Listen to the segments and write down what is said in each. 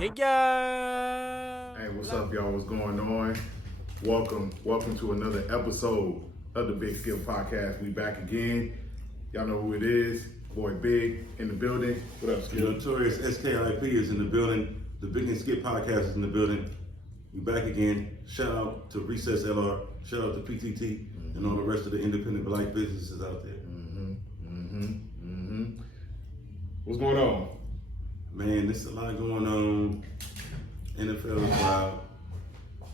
Hey guys! Hey, what's up, y'all? What's going on? Welcome to another episode of the Big Skill Podcast. We back again. Y'all know who it is. Boy Big in the building. What up, The Skill? notorious SKIP is in the building. The Big and Skip Podcast is in the building. We back again. Shout out to Recess LR. Shout out to PTT and all the rest of the independent black businesses out there. What's going on? Man, there's a lot going on. NFL is wild.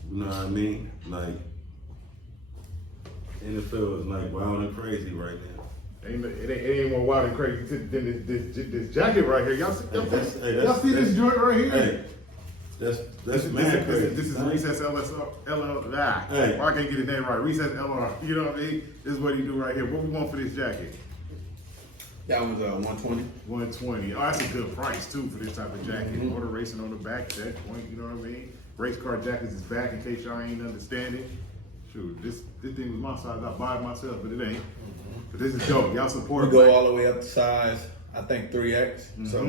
You know what I mean? Like, NFL is like wild and crazy right now. It ain't more wild and crazy than this jacket right here. Y'all see this joint right here? Hey, that's mad crazy. This is Recess LR. Hey. Well, I can't get his name right. Recess LR. You know what I mean? This is what he do right here. What we want for this jacket? That was 120. 120. Oh, that's a good price too for this type of jacket. Motor racing on the back, that point, you know what I mean? Race car jackets is back in case y'all ain't understanding. Shoot, this thing was my size. I buy it myself, but it ain't. But this is dope. Y'all support. We go all the way up to size, I think 3X. So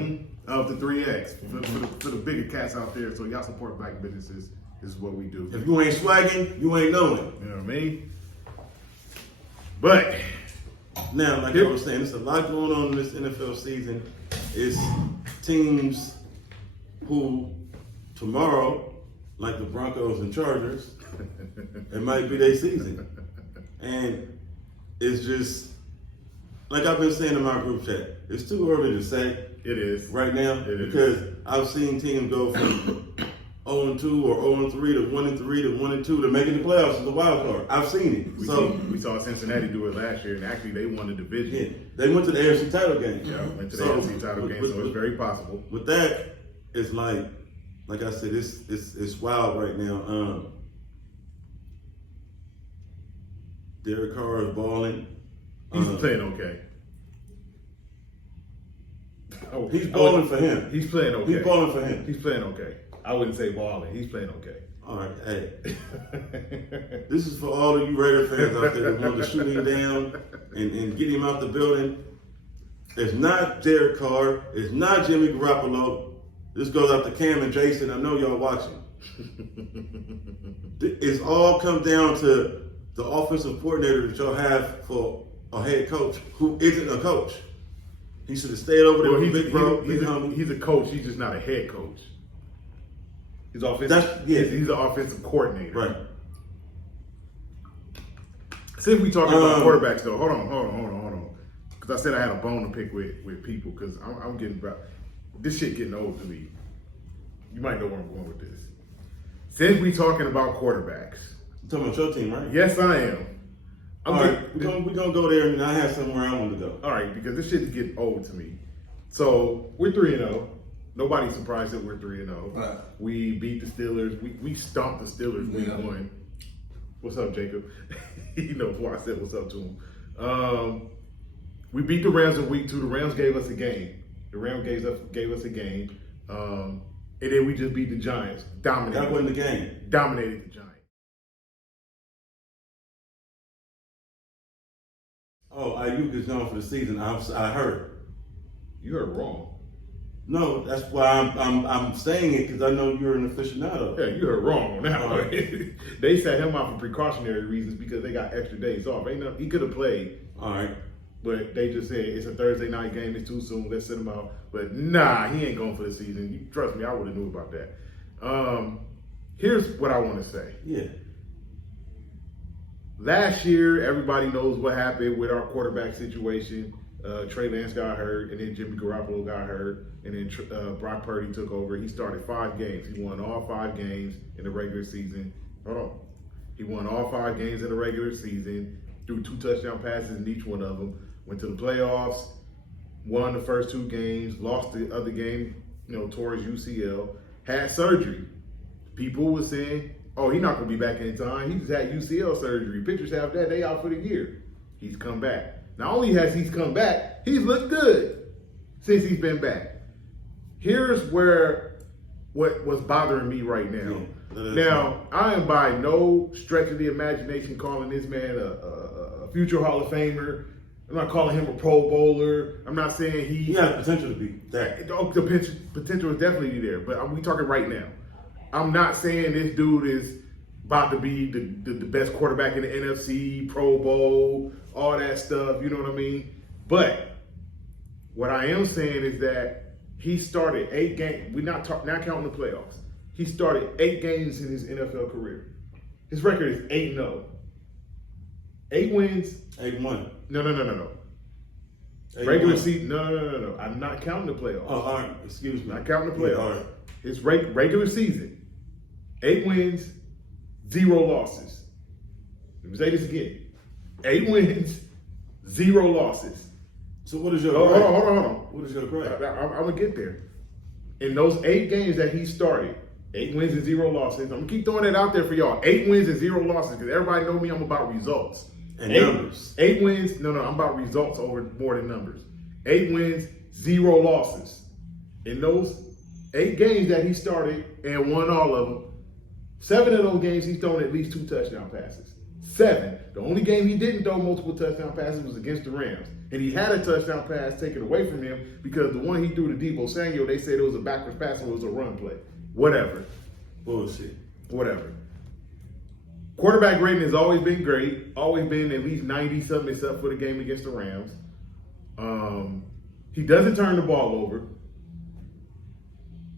up to 3X for the bigger cats out there. So y'all support black businesses. This is what we do. If you ain't swagging, you ain't knowing. You know what I mean? But now, like I was saying, there's a lot going on in this NFL season. It's teams who tomorrow, like the Broncos and Chargers, it might be their season. And it's just, like I've been saying in my group chat, it's too early to say it is right now because I've seen teams go from 0-2 or 0-3 to 1-3 to 1-2 to making the playoffs as a wild card. I've seen it. We saw Cincinnati do it last year, and actually they won the division. Yeah, they went to the AFC title game. Yeah, went to the AFC title game, so it's very possible. With that, it's like I said, it's wild right now. Derek Carr is balling. He's playing okay. He's balling for him. He's playing okay. He's balling for him. He's playing okay. I wouldn't say balling. He's playing okay. All right, hey. This is for all of you Raider fans out there that want to shoot him down and get him out the building. It's not Derek Carr. It's not Jimmy Garoppolo. This goes out to Cam and Jason. I know y'all watching. It's all come down to the offensive coordinator that y'all have for a head coach who isn't a coach. He should have stayed over there with Big Bro. He's a coach. He's just not a head coach. He's offensive. He's an offensive coordinator. Right. Since we talking about quarterbacks, though, hold on. Because I said I had a bone to pick with people because I'm getting this shit getting old to me. You might know where I'm going with this. Since we talking about quarterbacks, You're talking about your team, right? yes, I am. All right, we're gonna go there, and I have somewhere I want to go. All right, because this shit is getting old to me. So we're 3-0. Nobody's surprised that we're 3-0. Right. We beat the Steelers. We stomped the Steelers week 1. What's up, Jacob? You know before I said what's up to him. We beat the Rams in week 2. The Rams gave us a game. The Rams gave us a game. And then we just beat the Giants. Dominated. That wasn't the game. Dominated the Giants. Oh, Ayuk is gone for the season. I heard. You heard wrong. No, that's why I'm saying it because I know you're an aficionado. Yeah, you heard wrong on that All one. right. They sat him out for precautionary reasons because they got extra days off. He could have played. All right. But they just said it's a Thursday night game. It's too soon. Let's send him out. But nah, he ain't going for the season. You trust me, I would have knew about that. Here's what I want to say. Yeah. Last year, everybody knows what happened with our quarterback situation. Trey Lance got hurt, and then Jimmy Garoppolo got hurt, and then Brock Purdy took over. He started 5 games. He won all 5 games in the regular season. Hold on. He won all 5 games in the regular season, threw 2 touchdown passes in each one of them, went to the playoffs, won the first 2 games, lost the other game, tore his UCL, had surgery. People were saying, oh, he's not going to be back in time. He just had UCL surgery. Pitchers have that. They out for the year. He's come back. Not only has he come back, he's looked good since he's been back. Here's what was bothering me right now. Now, I am by no stretch of the imagination calling this man a future Hall of Famer. I'm not calling him a Pro Bowler. I'm not saying He has potential to be that. the potential is definitely there, but we talking right now. I'm not saying this dude is about to be the best quarterback in the NFC, Pro Bowl, all that stuff. You know what I mean? But what I am saying is that he started 8 games. We're not counting the playoffs. He started 8 games in his NFL career. His record is 8-0. 8 wins. 8-1. No. Regular season. No. I'm not counting the playoffs. Oh, all right. Excuse me. Not counting the playoffs. Yeah, all right. His regular season, 8 wins, 0 losses. Let me say this again. 8 wins, 0 losses. So what is your Hold on. What is your grade? I'm going to get there. In those 8 games that he started, 8 wins and 0 losses. I'm going to keep throwing it out there for y'all. 8 wins and 0 losses because everybody know me. I'm about results. And numbers. 8 wins. No. I'm about results over more than numbers. 8 wins, 0 losses. In those 8 games that he started and won all of them, 7 of those games he's thrown at least 2 touchdown passes. 7. The only game he didn't throw multiple touchdown passes was against the Rams. And he had a touchdown pass taken away from him because the one he threw to Deebo Samuel, they said it was a backwards pass and it was a run play. Whatever. Bullshit. Whatever. Quarterback rating has always been great. Always been at least 90-something except for the game against the Rams. He doesn't turn the ball over.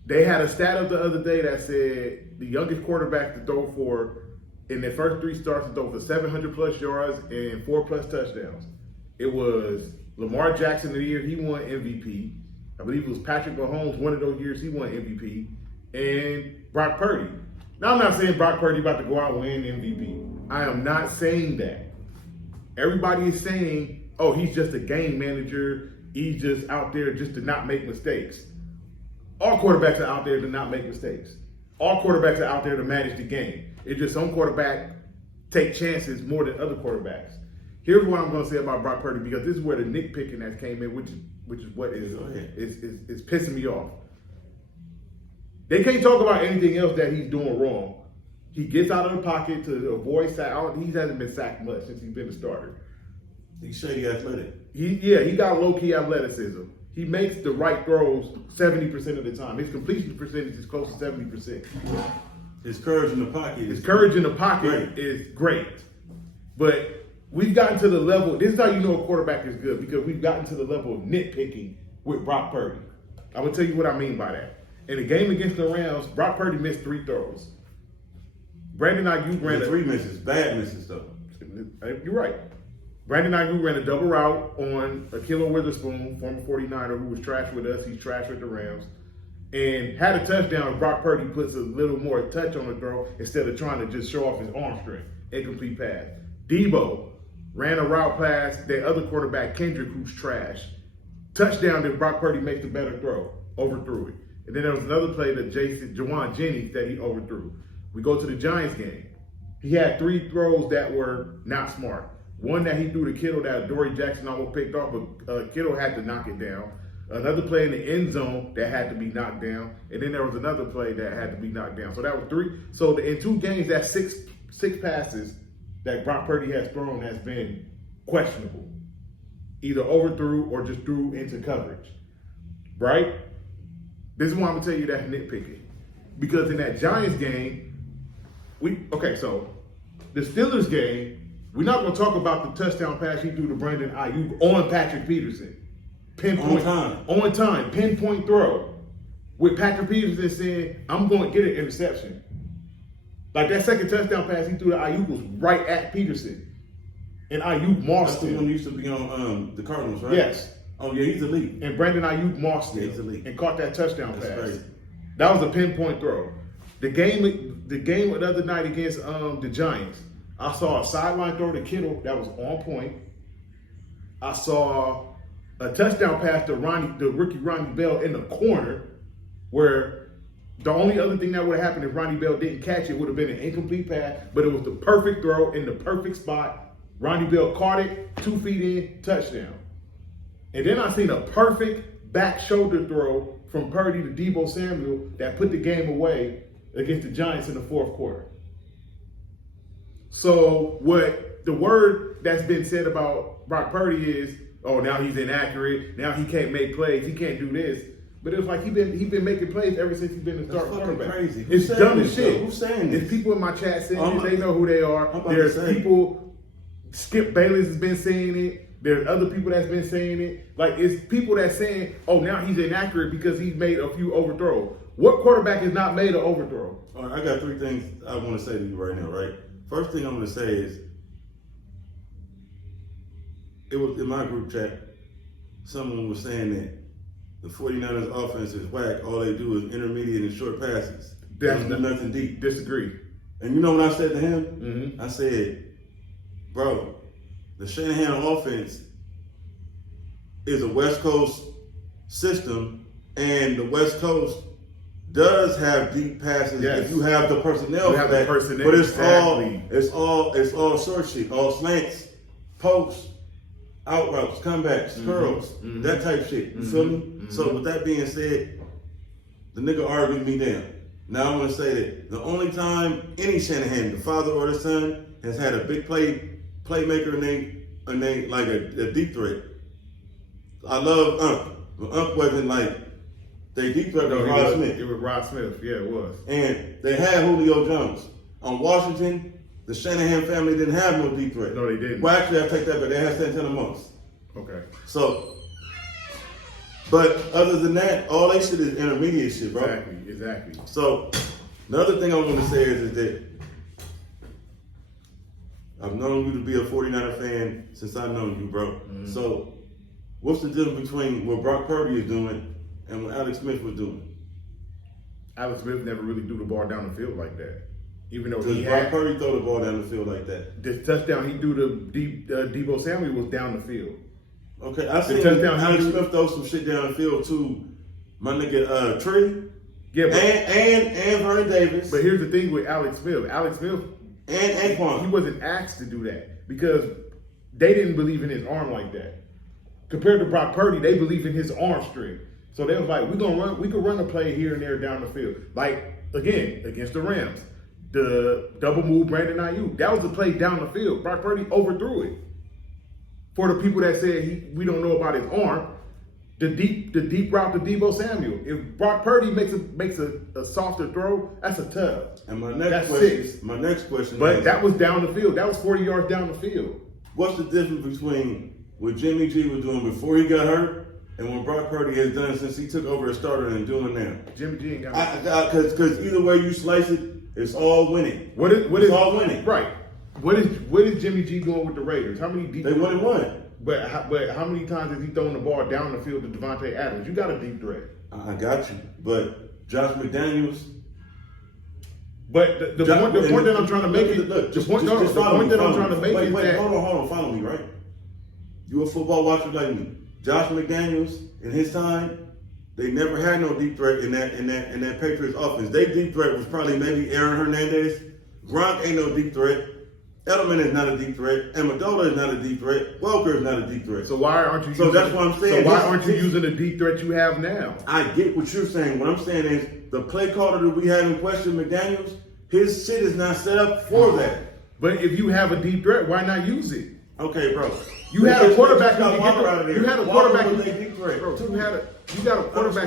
They had a stat up the other day that said the youngest quarterback to throw for in their first 3 starts to throw for 700 plus yards and 4 plus touchdowns. It was Lamar Jackson the year he won MVP. I believe it was Patrick Mahomes one of those years he won MVP. And Brock Purdy. Now I'm not saying Brock Purdy about to go out and win MVP. I am not saying that. Everybody is saying, oh, he's just a game manager. He's just out there just to not make mistakes. All quarterbacks are out there to not make mistakes. All quarterbacks are out there to manage the game. It's just some quarterbacks take chances more than other quarterbacks. Here's what I'm going to say about Brock Purdy because this is where the nitpicking that came in, which is what is pissing me off. They can't talk about anything else that he's doing wrong. He gets out of the pocket to avoid sack. He hasn't been sacked much since he's been the starter. He's shady athletic. He got low-key athleticism. He makes the right throws 70% of the time. His completion percentage is close to 70%. His courage in the pocket is great. But we've gotten to the level, this is how you know a quarterback is good, because we've gotten to the level of nitpicking with Brock Purdy. I'm going to tell you what I mean by that. In the game against the Rams, Brock Purdy missed 3 throws. Brandon Ayuk ran 3 misses, bad misses though. You're right. Brandon Ayuk ran a double route on Ahkello Witherspoon, former 49er, who was trash with us. He's trash with the Rams. And had a touchdown. Brock Purdy puts a little more touch on the throw instead of trying to just show off his arm strength. Incomplete pass. Debo ran a route past the other quarterback, Kendrick, who's trash. Touchdown, then Brock Purdy makes the better throw. Overthrew it. And then there was another play that Jawan Jennings that he overthrew. We go to the Giants game. He had 3 throws that were not smart. One that he threw to Kittle that Dory Jackson almost picked off, but Kittle had to knock it down. Another play in the end zone that had to be knocked down. And then there was another play that had to be knocked down. So that was 3. So in 2 games, that's six passes that Brock Purdy has thrown has been questionable. Either overthrew or just threw into coverage. Right? This is why I'm going to tell you that's nitpicking. Because in that Giants game, so the Steelers game, we're not going to talk about the touchdown pass he threw to Brandon Ayuk on Patrick Peterson. Pinpoint. On time. Pinpoint throw. With Patrick Peterson saying, I'm going to get an interception. Like that second touchdown pass he threw to Ayuk was right at Peterson. And Ayuk mossed him. That's the one who used to be on the Cardinals, right? Yes. Oh, yeah, he's elite. And Brandon Ayuk mossed him. He's elite. And caught that touchdown pass. Crazy. That was a pinpoint throw. The game the other night against the Giants, I saw a sideline throw to Kittle that was on point. I saw a touchdown pass to rookie Ronnie Bell in the corner, where the only other thing that would have happened if Ronnie Bell didn't catch it would have been an incomplete pass, but it was the perfect throw in the perfect spot. Ronnie Bell caught it, 2 feet in, touchdown. And then I seen a perfect back shoulder throw from Purdy to Deebo Samuel that put the game away against the Giants in the 4th quarter. So what the word that's been said about Brock Purdy is, oh, now he's inaccurate. Now he can't make plays. He can't do this. But it's like he been making plays ever since he's been the starting quarterback. Crazy. It's dumb as shit. Who's saying this? It's people in my chat saying it. They know who they are. There's people. Skip Bayless has been saying it. There's other people that's been saying it. Like, it's people that's saying, oh, now he's inaccurate because he's made a few overthrows. What quarterback has not made an overthrow? All right, I got 3 things I want to say to you right now, right? First thing I'm going to say is, it was in my group chat, someone was saying that the 49ers offense is whack. All they do is intermediate and short passes. They don't do nothing deep. Disagree. And you know what I said to him? I said, bro, the Shanahan offense is a West Coast system, and the West Coast does have deep passes if you have the personnel for that. But it's all short shit, all slants, posts, out routes, comebacks, curls, that type shit. You feel me? So with that being said, the nigga argued me down. Now I'm gonna say that the only time any Shanahan, the father or the son, has had a big playmaker and they like a deep threat. I love Unc, but Unc wasn't like they deep threat was Rod Smith. It was Rod Smith, yeah, it was. And they had Julio Jones. On Washington, the Shanahan family didn't have no deep threat. No, they didn't. Well, actually, I take that back. They had Santana Moss. Okay. So, but other than that, all they shit is intermediate shit, bro. Exactly. So, the other thing I want to say is that I've known you to be a 49er fan since I've known you, bro. So, what's the difference between what Brock Purdy is doing and what Alex Smith was doing? Alex Smith never really threw the ball down the field like that. Even though Because Brock Purdy throw the ball down the field like that. The touchdown he threw to Debo Samuel was down the field. Okay, I seen Alex Smith throw some shit down the field to my nigga Tree. Yeah, but, and Vernon Davis. But here's the thing with Alex Smith. Alex Smith and Anquan. He wasn't asked to do that because they didn't believe in his arm like that. Compared to Brock Purdy, they believe in his arm strength. So they was like, we could run a play here and there down the field. Like, again, against the Rams. The double move Brandon Ayuk. That was a play down the field. Brock Purdy overthrew it. For the people that said we don't know about his arm, the deep route to Debo Samuel. If Brock Purdy makes a softer throw, that's a tough. And my next question But is, that was down the field. That was 40 yards down the field. What's the difference between what Jimmy G was doing before he got hurt and what Brock Purdy has done since he took over as starter and doing now? Jimmy G ain't got because either way you slice it, it's all winning. It's all winning. Right. What is Jimmy G doing with the Raiders? How many deep? They won and won. But how many times has he thrown the ball down the field to Devontae Adams? You got a deep threat. I got you. But Josh McDaniels. But the point that I'm trying to make is hold on, follow me, right? You a football watcher like me. Josh McDaniels in his time, they never had no deep threat in that Patriots offense. Their deep threat was probably maybe Aaron Hernandez. Gronk ain't no deep threat. Edelman is not a deep threat. Amendola is not a deep threat. Welker is not a deep threat. So why aren't you? That's what I'm saying. So why aren't you using the deep threat you have now? I get what you're saying. What I'm saying is the play caller that we had in question, McDaniels, his shit is not set up for that. But if you have a deep threat, why not use it? Okay, bro. You had a quarterback who could got a quarterback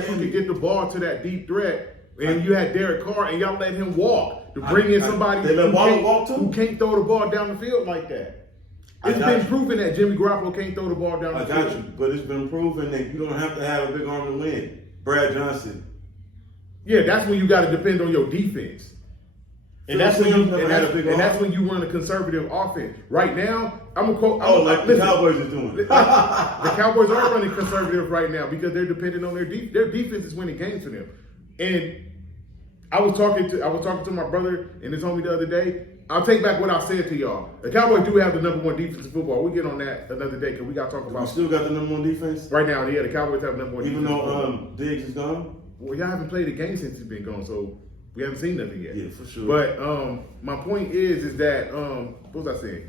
who could get the ball to that deep threat, and you had Derek Carr, and y'all let him walk to bring in somebody who can't throw the ball down the field like that. It's been proven that Jimmy Garoppolo can't throw the ball down the field. I got you, but it's been proven that you don't have to have a big arm to win. Brad Johnson. Yeah, that's when you got to depend on your defense. And that's when you run a conservative offense. Right now, I'm gonna quote. The Cowboys are doing. The Cowboys are running conservative right now because they're dependent on their defense is winning games for them. And I was talking to my brother and his homie the other day. I'll take back what I said to y'all. The Cowboys do have the number one defense in football. We'll get on that another day because we got to talk about. We still got the number one defense right now. Yeah, the Cowboys have the number one. Even defense. Even though Diggs is gone. Well, y'all haven't played a game since he's been gone, so. We haven't seen nothing yet. Yeah, for sure. But my point is that what was I saying?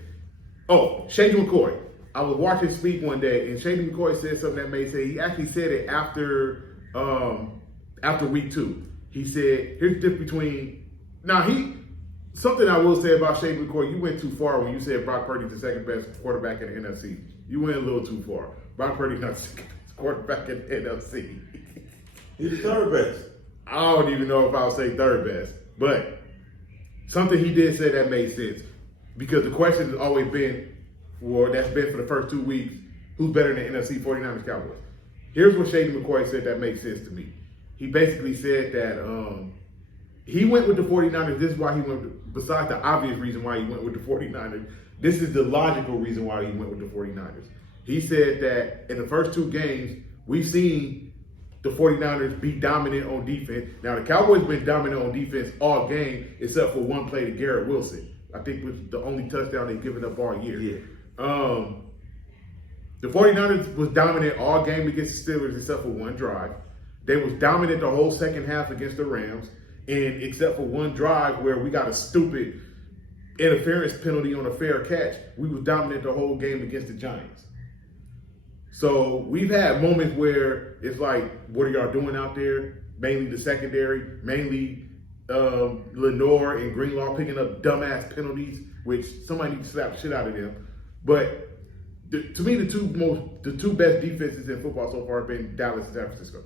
Oh, Shady McCoy. I was watching Speak one day, and Shady McCoy said something that made sense. He actually said it after week 2. He said, "Here's the difference between." Now something I will say about Shane McCoy, you went too far when you said Brock Purdy's the second best quarterback in the NFC. You went a little too far. Brock Purdy's not the second best quarterback in the NFC. He's the third best. I don't even know if I'll say third best, but something he did say that made sense because the question has always been, that's been for the first 2 weeks, who's better than the NFC 49ers Cowboys? Here's what Shady McCoy said that makes sense to me. He basically said that he went with the 49ers. This is why he went, besides the obvious reason why he went with the 49ers, this is the logical reason why he went with the 49ers. He said that in the first 2 games, we've seen the 49ers be dominant on defense. Now, the Cowboys been dominant on defense all game, except for one play to Garrett Wilson. I think was the only touchdown they've given up all year. Yeah. The 49ers was dominant all game against the Steelers, except for one drive. They was dominant the whole second half against the Rams, and except for one drive where we got a stupid interference penalty on a fair catch, we was dominant the whole game against the Giants. So we've had moments where it's like, what are y'all doing out there? Mainly the secondary, mainly Lenore and Greenlaw picking up dumbass penalties, which somebody needs to slap the shit out of them. But to me, the two best defenses in football so far have been Dallas and San Francisco.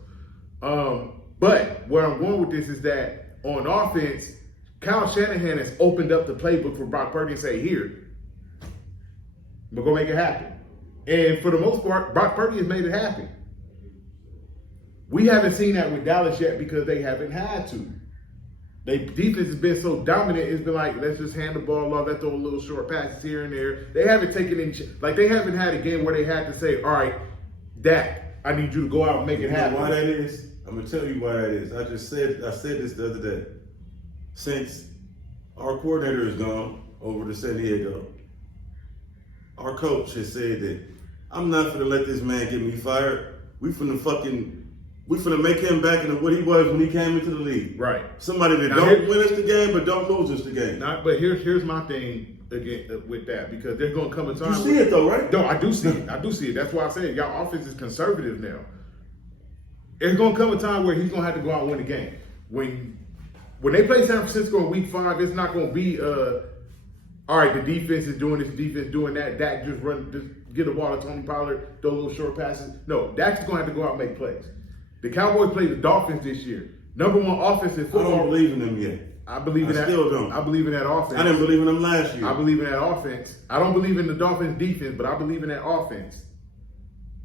But where I'm going with this is that on offense, Kyle Shanahan has opened up the playbook for Brock Purdy and say, here, we're going to make it happen. And for the most part, Brock Purdy has made it happen. We haven't seen that with Dallas yet because they haven't had to. Their defense has been so dominant, it's been like, let's just hand the ball off, let's throw a little short passes here and there. They haven't taken in, like they haven't had a game where they had to say, all right, Dak, I need you to go out and make it happen. You know why that is? I'm going to tell you why that is. I said this the other day. Since our coordinator is gone over to San Diego, our coach has said that I'm not going to let this man get me fired. We finna make him back into what he was when he came into the league. Right. Somebody that don't win us the game, but don't lose us the game. But here's my thing again with that, because there's gonna come a time. You see it though, right? No, I do see it. I do see it. That's why I said y'all offense is conservative now. There's gonna come a time where he's gonna have to go out and win the game. When they play San Francisco in week 5, it's not gonna be all right, the defense is doing this, defense doing that. Dak just get the ball to Tony Pollard, throw little short passes. No, Dak's gonna have to go out and make plays. The Cowboys played the Dolphins this year. Number 1 offense in football. I don't believe in them yet. I believe in that. Still don't. I believe in that offense. I didn't believe in them last year. I believe in that offense. I don't believe in the Dolphins defense, but I believe in that offense.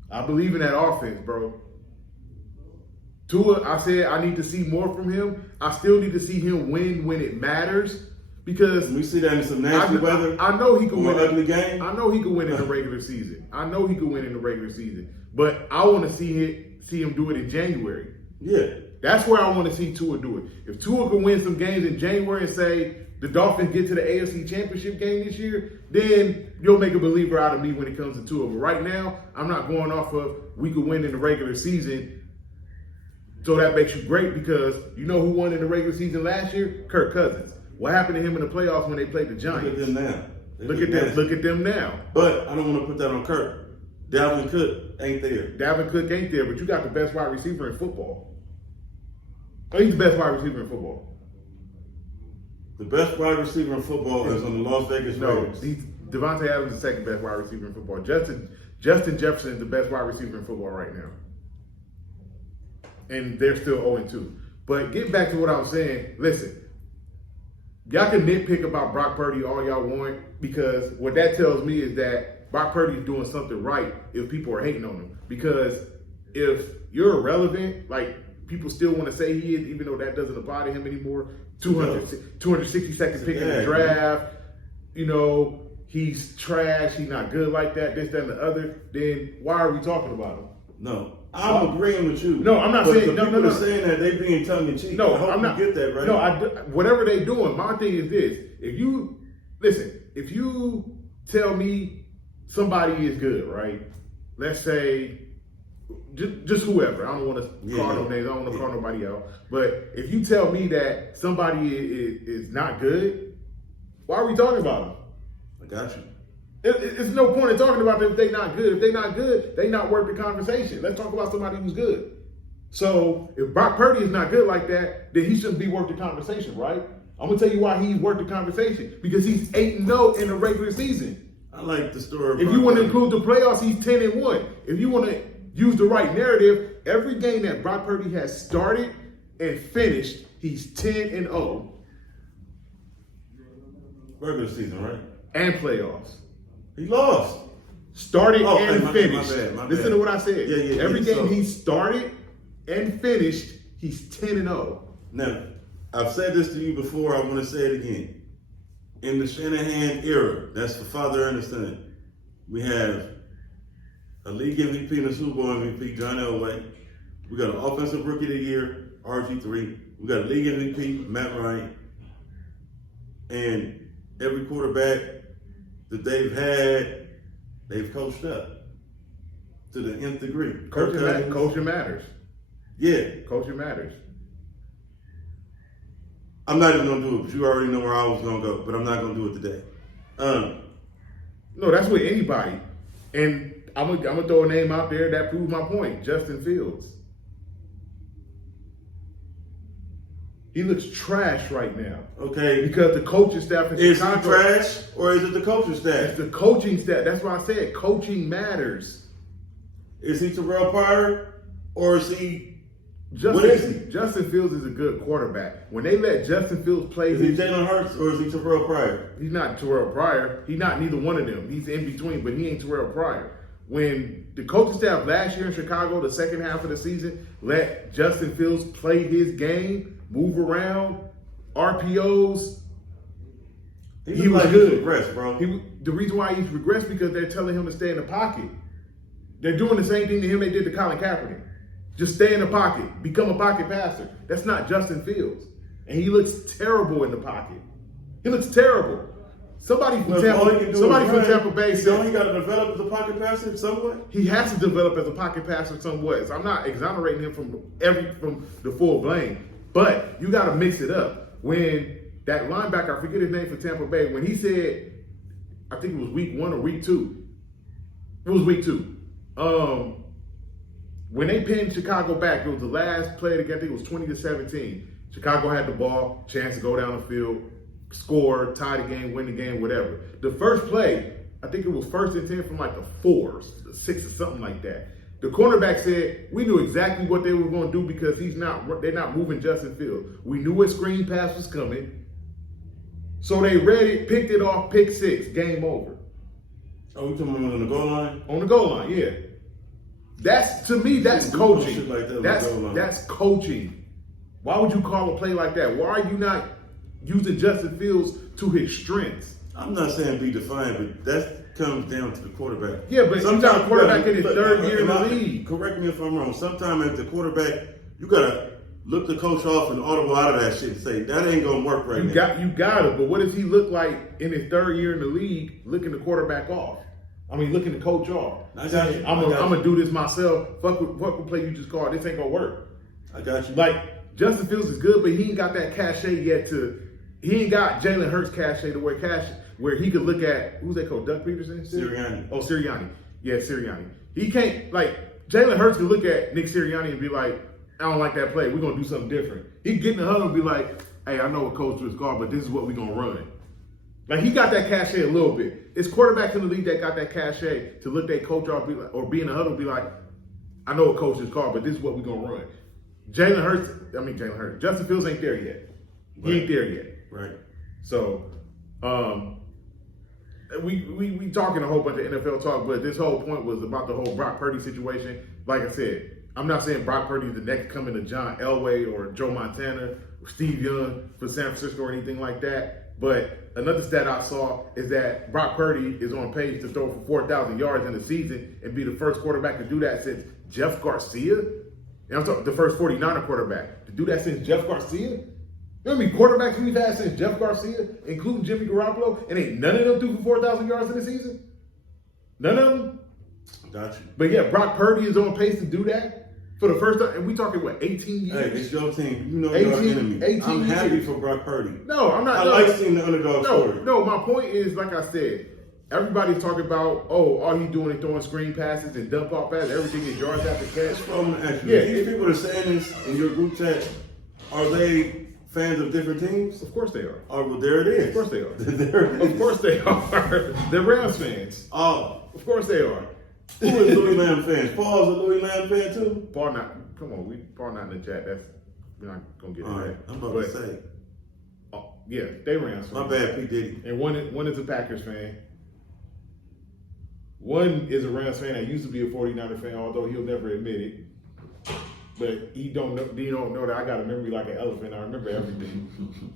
I believe in that offense, bro. Tua, I said I need to see more from him. I still need to see him win when it matters. Because we see that in some nasty weather. I know he can win. Ugly game. I know he can win in the regular season. But I want to see him do it in January. Yeah. That's where I want to see Tua do it. If Tua can win some games in January and say the Dolphins get to the AFC Championship game this year, then you'll make a believer out of me when it comes to Tua. But right now, I'm not going off of we could win in the regular season. So that makes you great, because you know who won in the regular season last year? Kirk Cousins. What happened to him in the playoffs when they played the Giants? Look at them now. Look at them now. But I don't want to put that on Kirk. Dalvin Cook ain't there. But you got the best wide receiver in football. Oh, he's the best wide receiver in football. The best wide receiver in football is on the Las Vegas Raiders. Devontae Adams is the second best wide receiver in football. Justin Jefferson is the best wide receiver in football right now. And they're still 0-2. But getting back to what I was saying, listen, y'all can nitpick about Brock Purdy all y'all want, because what that tells me is that Brock Purdy is doing something right if people are hating on him. Because if you're irrelevant, like people still want to say he is, even though that doesn't apply to him anymore, 262nd pick in the draft, you know, he's trash, he's not good like that, this, that, and the other, then why are we talking about him? No. I'm agreeing with you. No, I'm not saying. No. People are saying that they being tongue in cheek. No, I hope I'm not. You get that right. No, whatever they doing. My thing is this: if you tell me somebody is good, right? Let's say just whoever. I don't want to call no names. I don't want to call nobody out. But if you tell me that somebody is not good, why are we talking about them? I got you. It's no point in talking about them if they're not good. If they're not good, they're not worth the conversation. Let's talk about somebody who's good. So if Brock Purdy is not good like that, then he shouldn't be worth the conversation, right? I'm gonna tell you why he's worth the conversation. Because he's 8-0 in the regular season. I like the story. If you want to include the playoffs, he's 10-1. If you want to use the right narrative, every game that Brock Purdy has started and finished, he's 10-0. Regular season, right? And playoffs. He lost. Started and my finished. bad. Listen to what I said. Yeah, every yeah, game so- he started and finished, he's 10-0. Now, I've said this to you before. I want to say it again. In the Shanahan era, that's for father and the son. We have a league MVP and a Super Bowl MVP, John Elway. We got an offensive rookie of the year, RG3. We got a league MVP, Matt Ryan. And every quarterback that they've had, they've coached up to the nth degree. Coaching matters. Yeah. Coaching matters. I'm not even going to do it, but you already know where I was going to go, but I'm not going to do it today. No, that's with anybody. And I'm gonna throw a name out there that proves my point. Justin Fields. He looks trash right now. Okay. Because the coaching staff in Is Chicago. he trash or is it the coaching staff? It's the coaching staff. That's why I said coaching matters. Is he Terrell Pryor or is he? Justin, What is he? Justin Fields is a good quarterback. When they let Justin Fields play, Is he Jalen Hurts or is he Terrell Pryor? he's not Terrell Pryor. He's not neither one of them. He's in between, but he ain't Terrell Pryor. When the coaching staff last year in Chicago, the second half of the season, let Justin Fields play his game, move around, RPOs, he was like good. Regressed, bro. The reason why he's regressed because they're telling him to stay in the pocket. They're doing the same thing to him they did to Colin Kaepernick. Just stay in the pocket. Become a pocket passer. That's not Justin Fields. And he looks terrible in the pocket. He looks terrible. Somebody from Tampa Bay So he said got to develop as a pocket passer somewhat? he has to develop as a pocket passer somewhat. So I'm not exonerating him from the full blame. But you got to mix it up. When that linebacker, I forget his name for Tampa Bay, when he said, I think it was week 1 or week 2. It was week 2. When they pinned Chicago back, it was the last play of the game. I think it was 20-17. Chicago had the ball, chance to go down the field, score, tie the game, win the game, whatever. The first play, I think it was 1st and 10 from like the 4s, the 6 or something like that. The cornerback said, we knew exactly what they were going to do because they're not moving Justin Fields. We knew a screen pass was coming. So they read it, picked it off, pick 6, game over. Oh, you talking about on the goal line? On the goal line, yeah. To me, that's coaching. Shit like that on the goal line. That's coaching. Why would you call a play like that? Why are you not using Justin Fields to his strengths? I'm not saying be defiant, but that comes down to the quarterback. Yeah, but you got a quarterback in his third year in the league. Correct me if I'm wrong. Sometimes as the quarterback, you got to look the coach off and audible out of that shit and say, that ain't going to work right now. You got it, but what does he look like in his third year in the league looking the quarterback off? I mean, looking the coach off. I got you. I'm going to do this myself. Fuck what play you just called. This ain't going to work. I got you. Like, Justin Fields is good, but he ain't got that cachet yet he ain't got Jalen Hurts cachet to where he could look at, who's that coach, Doug Peterson? Sirianni. Oh, Sirianni. Yeah, Sirianni. He can't, Jalen Hurts can look at Nick Sirianni and be like, I don't like that play. We're going to do something different. He get in the huddle and be like, hey, I know what coach was called, but this is what we're going to run. Like, he got that cachet a little bit. It's quarterbacks in the league that got that cachet to look their coach off or be in the huddle and be like, I know what coach is called, but this is what we're going to run. Justin Fields ain't there yet. He ain't there yet. Right. So, we talking a whole bunch of NFL talk, but this whole point was about the whole Brock Purdy situation. Like I said, I'm not saying Brock Purdy is the next coming to John Elway or Joe Montana or Steve Young for San Francisco or anything like that. But another stat I saw is that Brock Purdy is on pace to throw for 4,000 yards in the season and be the first quarterback to do that since Jeff Garcia. And I'm talking the first 49er quarterback to do that since Jeff Garcia. You know how many quarterbacks we've had since Jeff Garcia, including Jimmy Garoppolo, and ain't none of them threw for 4,000 yards in the season? None of them? Got you. But yeah, Brock Purdy is on pace to do that for the first time. And we talking, 18 years? Hey, it's your team. You know you're our enemy. I'm happy for Brock Purdy. No, I'm not. I like seeing the underdog story. No, my point is, like I said, everybody's talking about, all he's doing is throwing screen passes and dump off passes. Everything is yards after catch. That's what I'm going to ask you. Yeah, These people that are saying this in your group chat, are they fans of different teams? Of course they are. Oh, well, there it is. Of course they are. There it is. Of course they are. They're Rams fans. Oh, Of course they are. who is Louis Lamb fans? Paul's a Louis Lamb fan too? Paul not. Come on, Paul not in the chat. We're not gonna get All into right, that. I'm about But, to say. oh, yeah, they Rams fans. My bad, P. Diddy. And one is a Packers fan. One is a Rams fan that used to be a 49er fan, although he'll never admit it. But he don't know that I got a memory like an elephant. I remember everything.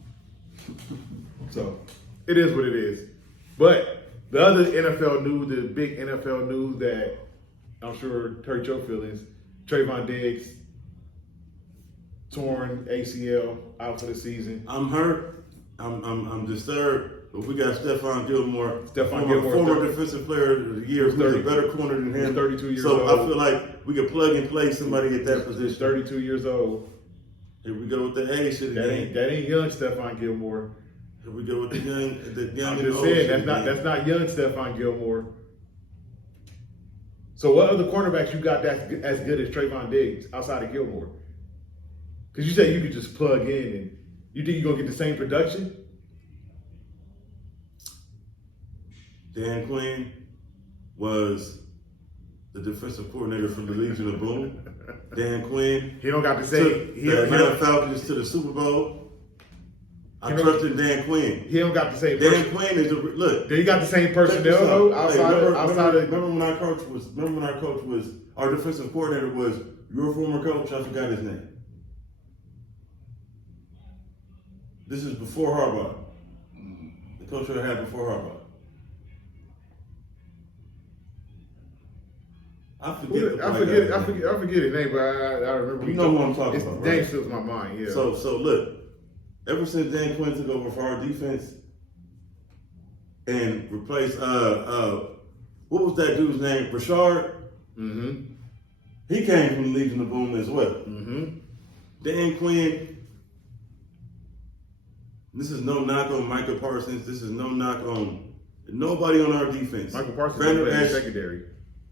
So it is what it is. But the other NFL news, the big NFL news that I'm sure hurt your feelings, Trayvon Diggs, torn ACL, out for the season. I'm hurt. I'm disturbed. But we got Stephon Gilmore, Gilmore, former defensive player of the year, who's a better corner than him. 32 years so old. I feel like we could plug and play somebody at that position. 32 years old. Here we go with the age shit That again. ain't young Stephon Gilmore. Here we go with the young I'm and just old saying shit again. that's not young Stephon Gilmore. So what other cornerbacks you got that's as good as Trayvon Diggs outside of Gilmore? Because you said you could just plug in and you think you're gonna get the same production? Dan Quinn was the defensive coordinator for the Legion of Boom. Dan Quinn He don't got to say took the Atlanta Falcons to the Super Bowl. I trusted Dan Quinn. he don't got the same Dan Quinn is look. He got the same Check this personnel though out. outside Hey, of remember when our coach was our defensive coordinator was your former coach. I forgot his name. This is before Harbaugh. The coach I had before Harbaugh. I forget his name, but I remember. You know who I'm talking about, right? Name slips my mind. Yeah. So look, ever since Dan Quinn took over for our defense and replaced what was that dude's name? Rashard? Mm-hmm. He came from the Legion of Boom as well. Mm-hmm. Dan Quinn. This is no knock on Micah Parsons. This is no knock on nobody on our defense. Michael Parsons Vander is Esch- secondary.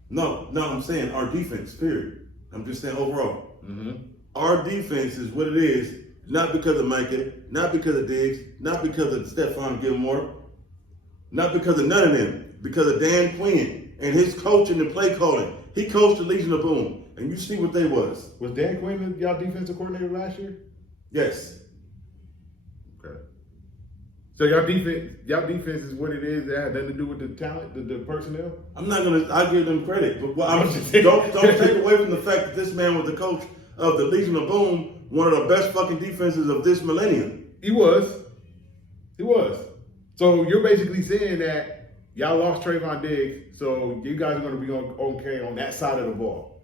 No, I'm saying our defense, period. I'm just saying overall. Mm-hmm. Our defense is what it is, not because of Micah, not because of Diggs, not because of Stephon Gilmore, not because of none of them, because of Dan Quinn and his coaching and play calling. He coached the Legion of Boom, and you see what they was. Was Dan Quinn y'all defensive coordinator last year? Yes. Okay. So y'all defense is what it is. That had nothing to do with the talent, the personnel. I give them credit, but don't take away from the fact that this man was the coach of the Legion of Boom, one of the best fucking defenses of this millennium. He was. So you're basically saying that y'all lost Trayvon Diggs, so you guys are going to be okay on that side of the ball.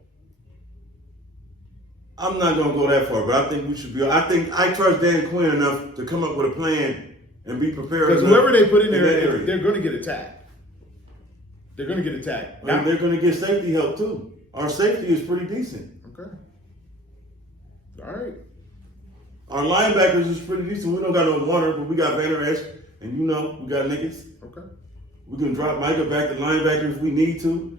I'm not gonna go that far, but I think we should be. I trust Dan Quinn enough to come up with a plan and be prepared. Because whoever they put in that there, area. they're going to get attacked. And they're gonna get safety help too. Our safety is pretty decent. Okay. All right. Our linebackers is pretty decent. We don't got no Warner, but we got Vander Esch, and we got niggas. Okay. We can drop Micah back to linebacker if we need to.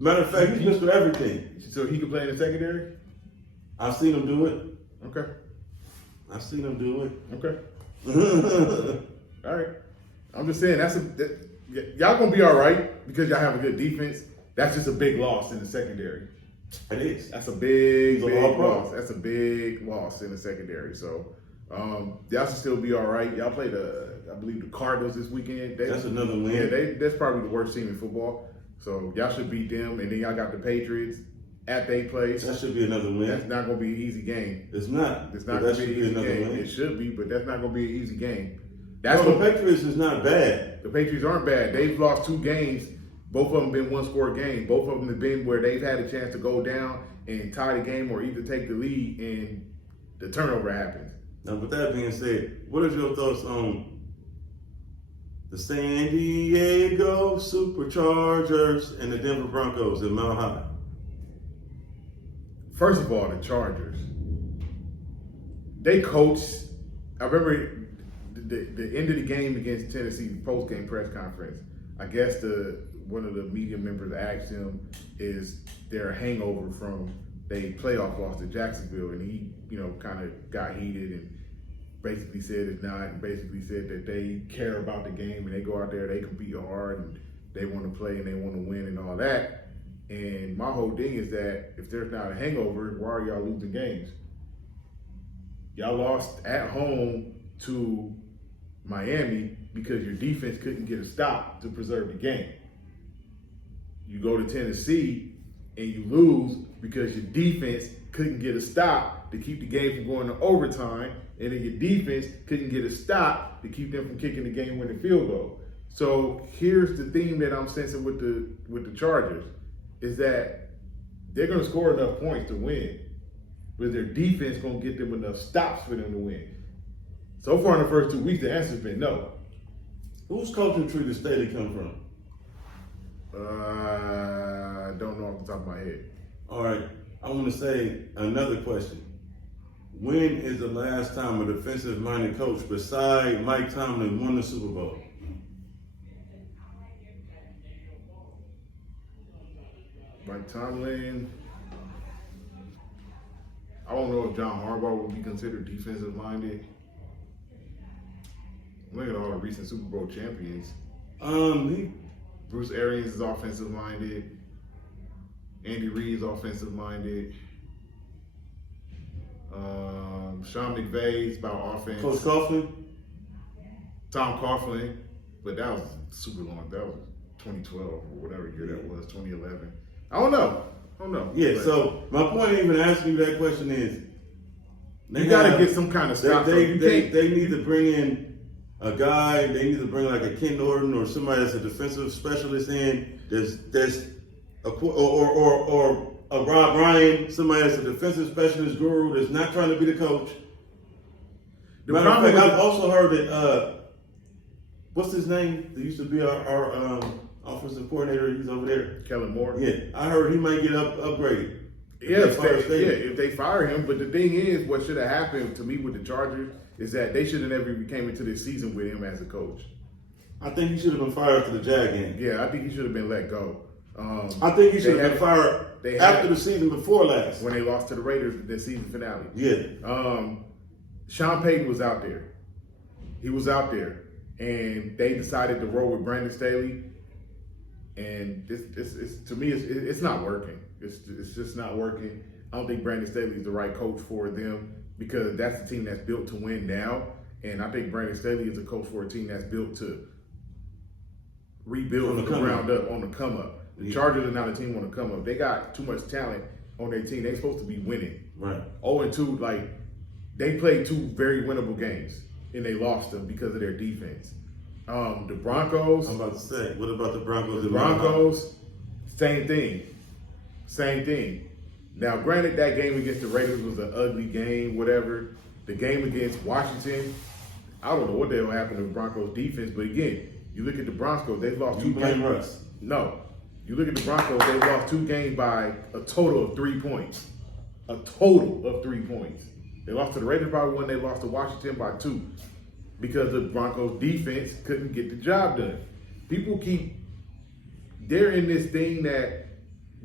Matter of fact, he's Mr. Everything. So he can play in the secondary? I've seen him do it. Okay. I've seen him do it. Okay. All right. I'm just saying y'all gonna be all right because y'all have a good defense. That's just a big loss in the secondary. It is. That's a big all-pro. loss. That's a big loss in the secondary. So y'all should still be all right. Y'all play I believe the Cardinals this weekend. That's another win. Yeah, that's probably the worst team in football. So y'all should beat them, and then y'all got the Patriots at their place. That should be another win. That's not going to be an easy game. It's not. It's not But going that to be should an easy another game. win. It should be, but that's not going to be an easy game. The Patriots is not bad. The Patriots aren't bad. They've lost 2 games. Both of them been one-score games. Both of them have been where they've had a chance to go down and tie the game or either take the lead and the turnover happens. Now, with that being said, what are your thoughts on the San Diego Superchargers and the Denver Broncos in Mile High? First of all, the Chargers. They coached. I remember the end of the game against Tennessee, post-game press conference. I guess one of the media members asked him, is there a hangover from they playoff loss to Jacksonville? And he, kind of got heated and basically said it's not, and basically said that they care about the game and they go out there, they compete hard, and they want to play and they want to win and all that. And my whole thing is that if there's not a hangover, why are y'all losing games? Y'all lost at home to Miami because your defense couldn't get a stop to preserve the game. You go to Tennessee and you lose because your defense couldn't get a stop to keep the game from going to overtime, and then your defense couldn't get a stop to keep them from kicking the game-winning field goal. So here's the theme that I'm sensing with the Chargers, is that they're going to score enough points to win, but their defense going to get them enough stops for them to win. So far in the first 2 weeks, the answer's been no. Whose coaching tree does Staley come from? I don't know off the top of my head. All right, I want to say another question. When is the last time a defensive-minded coach beside Mike Tomlin won the Super Bowl? Mike Tomlin. I don't know if John Harbaugh would be considered defensive-minded. Look at all the recent Super Bowl champions. Bruce Arians is offensive-minded. Andy Reid's offensive-minded. Sean McVay's about offense. Coach Coughlin? Tom Coughlin, but that was super long. That was 2012 or whatever year that was, 2011. I don't know. Yeah, but so my point in even asking you that question is, you got to get some kind of stop. They need to bring in a guy. They need to bring like a Ken Norton or somebody that's a defensive specialist in. There's or a Rob Ryan, somebody that's a defensive specialist guru that's not trying to be the coach. Matter of fact, I've also heard that what's his name? That used to be our offensive coordinator. He's over there. Kellen Moore. Yeah, I heard he might get upgraded. If they fire him. But the thing is, what should have happened to me with the Chargers is that they should have never came into this season with him as a coach. I think he should have been fired after the Jag game. Yeah, I think he should have been let go. I think he should have been fired after the season before last. When they lost to the Raiders in the season finale. Yeah. Sean Payton was out there. He was out there. And they decided to roll with Brandon Staley. And to me, it's not working. It's just not working. I don't think Brandon Staley is the right coach for them, because that's the team that's built to win now. And I think Brandon Staley is a coach for a team that's built to rebuild from the ground up, on the come up. The Chargers are not a team on the come up. They got too much talent on their team. They're supposed to be winning. Right. 0-2, like, they played 2 very winnable games, and they lost them because of their defense. The Broncos. I'm about to say, what about the Broncos? The Broncos, same thing. Now, granted, that game against the Raiders was an ugly game, whatever. The game against Washington, I don't know what the hell happened to the Broncos defense, but again, you look at the Broncos, they've lost 2 games. You blame Russ. No. You look at the Broncos, they lost 2 games by a total of 3 points. A total of 3 points. They lost to the Raiders by 1, they lost to Washington by 2. Because the Broncos defense couldn't get the job done. They're in this thing that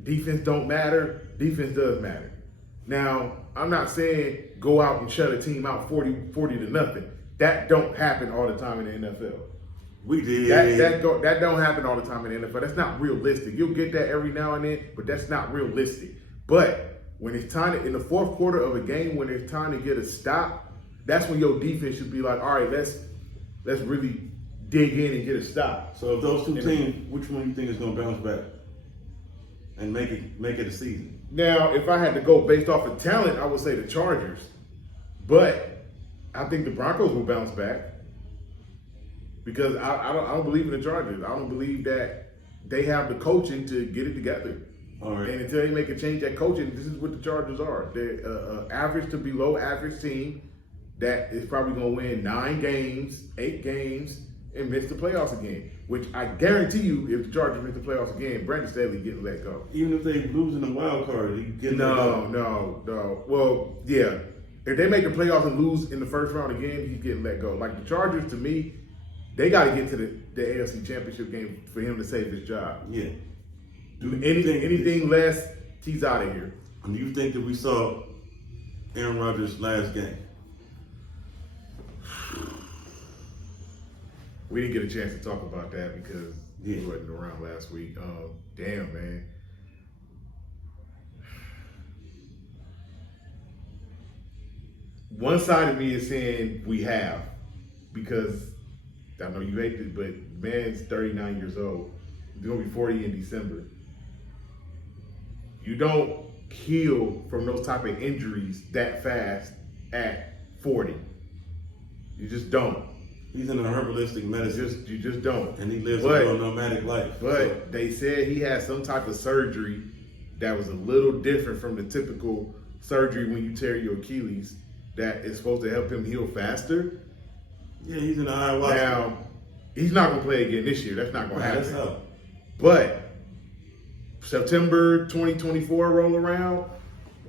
defense don't matter, defense does matter. Now, I'm not saying go out and shut a team out 40 to nothing. That don't happen all the time in the NFL. We did. That don't happen all the time in the NFL. That's not realistic. You'll get that every now and then, but that's not realistic. But when it's time in the fourth quarter of a game, when it's time to get a stop, that's when your defense should be like, all right, let's really dig in and get a stop. So of those 2 teams, which one do you think is going to bounce back and make it a season? Now, if I had to go based off of talent, I would say the Chargers. But I think the Broncos will bounce back, because I don't believe in the Chargers. I don't believe that they have the coaching to get it together. All right. And until they make a change at coaching, this is what the Chargers are. They're an average to below average team that is probably going to win 9 games, 8 games, and miss the playoffs again. Which I guarantee you, if the Chargers miss the playoffs again, Brandon Staley getting let go. Even if they lose in the wild card, he get let go. No. Well, yeah. If they make the playoffs and lose in the first round again, he's getting let go. Like the Chargers, to me, they got to get to the AFC Championship game for him to save his job. Yeah. Anything less, he's out of here. Do you think that we saw Aaron Rodgers' last game? We didn't get a chance to talk about that because Yeah. he wasn't around last week. Damn, man. One side of me is saying we have, because I know you hate it, but man's 39 years old. He's gonna be 40 in December. You don't heal from those type of injuries that fast at 40. You just don't. He's in a herbalistic medicine. You just don't. And he lives a real nomadic life. But they said he had some type of surgery that was a little different from the typical surgery when you tear your Achilles that is supposed to help him heal faster. Yeah, he's in the ayahuasca. Now, he's not going to play again this year. That's not going to happen. That's how. But September 2024 roll around,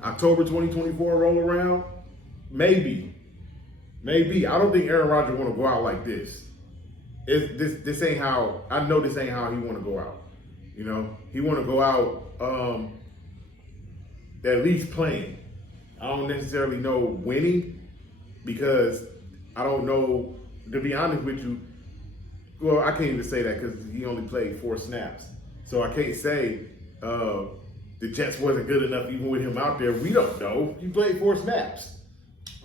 October 2024 roll around, maybe. I don't think Aaron Rodgers want to go out like this. This ain't how, I know this ain't how he want to go out. You know, he want to go out at least playing. I don't necessarily know winning, because I don't know, to be honest with you, well, I can't even say that because he only played 4 snaps. So I can't say the Jets wasn't good enough even with him out there. We don't know. He played 4 snaps.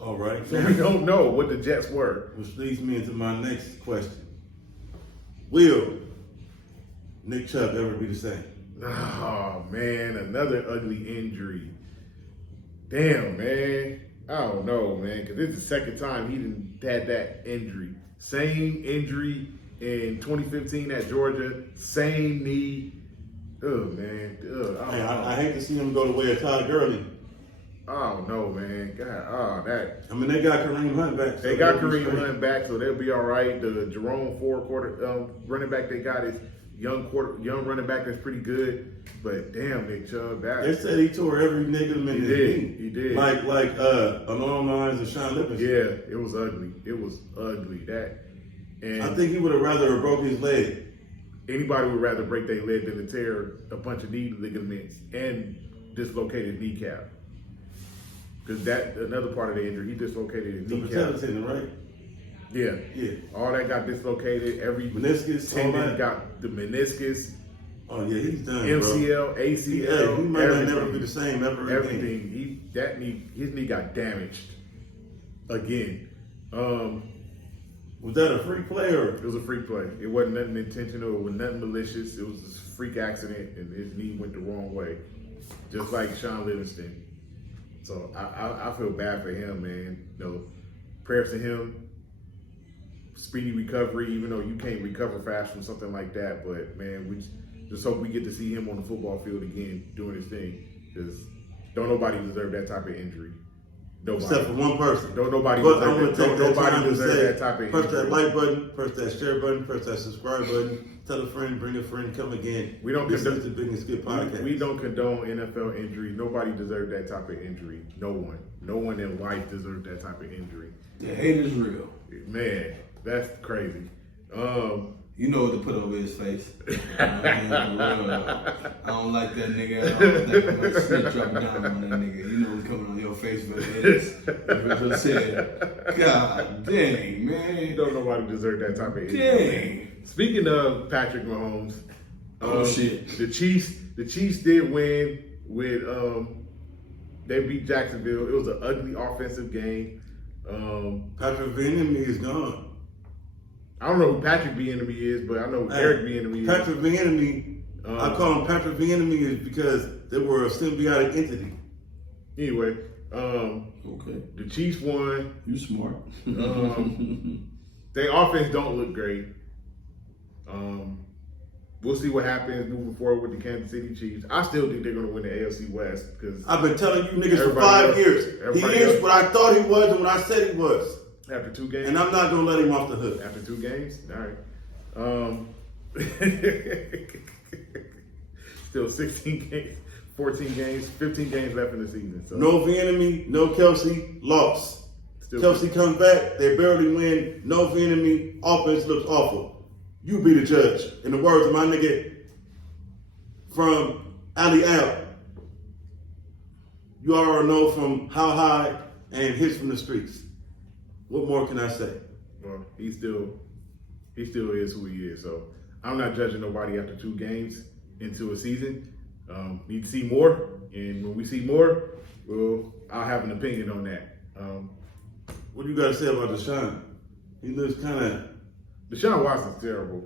All right. So we don't know what the Jets were. Which leads me into my next question. Will Nick Chubb ever be the same? Oh, man, another ugly injury. Damn, man. I don't know, man, because this is the second time he done had that injury. Same injury in 2015 at Georgia, same knee. Ugh, man. Ugh, I hate to see him go the way of Todd Gurley. I don't know, man. God, that. I mean, they got Kareem Hunt back. So They got Kareem Hunt back, so they'll be all right. The Jerome Ford running back they got is young running back that's pretty good. But damn, Nick Chubb, They said he tore every ligament in his knee. He did. Like along the lines of Sean Livingston. Yeah, it was ugly. And I think he would have rather have broke his leg. anybody would rather break their leg than to tear a bunch of knee ligaments and dislocate his kneecap. Because that another part of the injury, he dislocated his The kneecap. patella tendon, right? Yeah. Yeah. All that got dislocated. Every Meniscus, all tendon that. got the meniscus, Oh yeah, he's done, MCL, bro. ACL. He might not everything. never be the same ever again. Everything. His knee got damaged again. Was that a free play or? It was a freak play. It wasn't nothing intentional. It was nothing malicious. It was a freak accident, and his knee went the wrong way, just like Sean Livingston. So I feel bad for him, man. You know, prayers to him. Speedy recovery, even though you can't recover fast from something like that. But man, we just hope we get to see him on the football field again doing his thing, because don't nobody deserve that type of injury. Nobody. Except for one person. Don't nobody But I'm deserve gonna that. take Don't that nobody time to deserve say, that type of press injury. that like button, press that share button, press that subscribe button. Tell a friend, bring a friend, come again. We don't This condone- is the Big and Skip podcast. We don't condone NFL injury. Nobody deserves that type of injury. No one. No one in life deserves that type of injury. The hate is real. Man, that's crazy. You know what to put over his face. I don't like that nigga. I don't like that shit drop down on that nigga. You know what's coming on your face, but it said, God dang, man. Don't nobody deserve that type of injury. Dang. Speaking of Patrick Mahomes, Oh, shit. The Chiefs did win with they beat Jacksonville. It was an ugly offensive game. Patrick Vandermeer is gone. I don't know who Patrick Bieniemy is, but I know who Eric Bieniemy is. Patrick Vandermeer, I call him Patrick Vandermeer because they were a symbiotic entity. Anyway, Okay. the Chiefs won. You smart. Their offense don't look great. We'll see what happens moving forward with the Kansas City Chiefs. I still think they're going to win the AFC West because I've been telling you niggas for Everybody 5 else- years. He everybody is else- what I thought he was and what I said he was. after 2 games. And I'm not going to let him off the hook. After 2 games? All right. Still 16 games, 14 games, 15 games left in the season. So No Vandermeer, no Kelsey, loss. still Kelsey comes back, they barely win. No Vandermeer, offense looks awful. You be the judge. In the words of my nigga from Ali Al. You already know from How High and Hits from the Streets. What more can I say? Well, he's still He still is who he is. So I'm not judging nobody after 2 games into a season. Need to see more, and when we see more, I'll have an opinion on that. What do you got to say about Deshaun? He looks kind of. Deshaun Watson's terrible.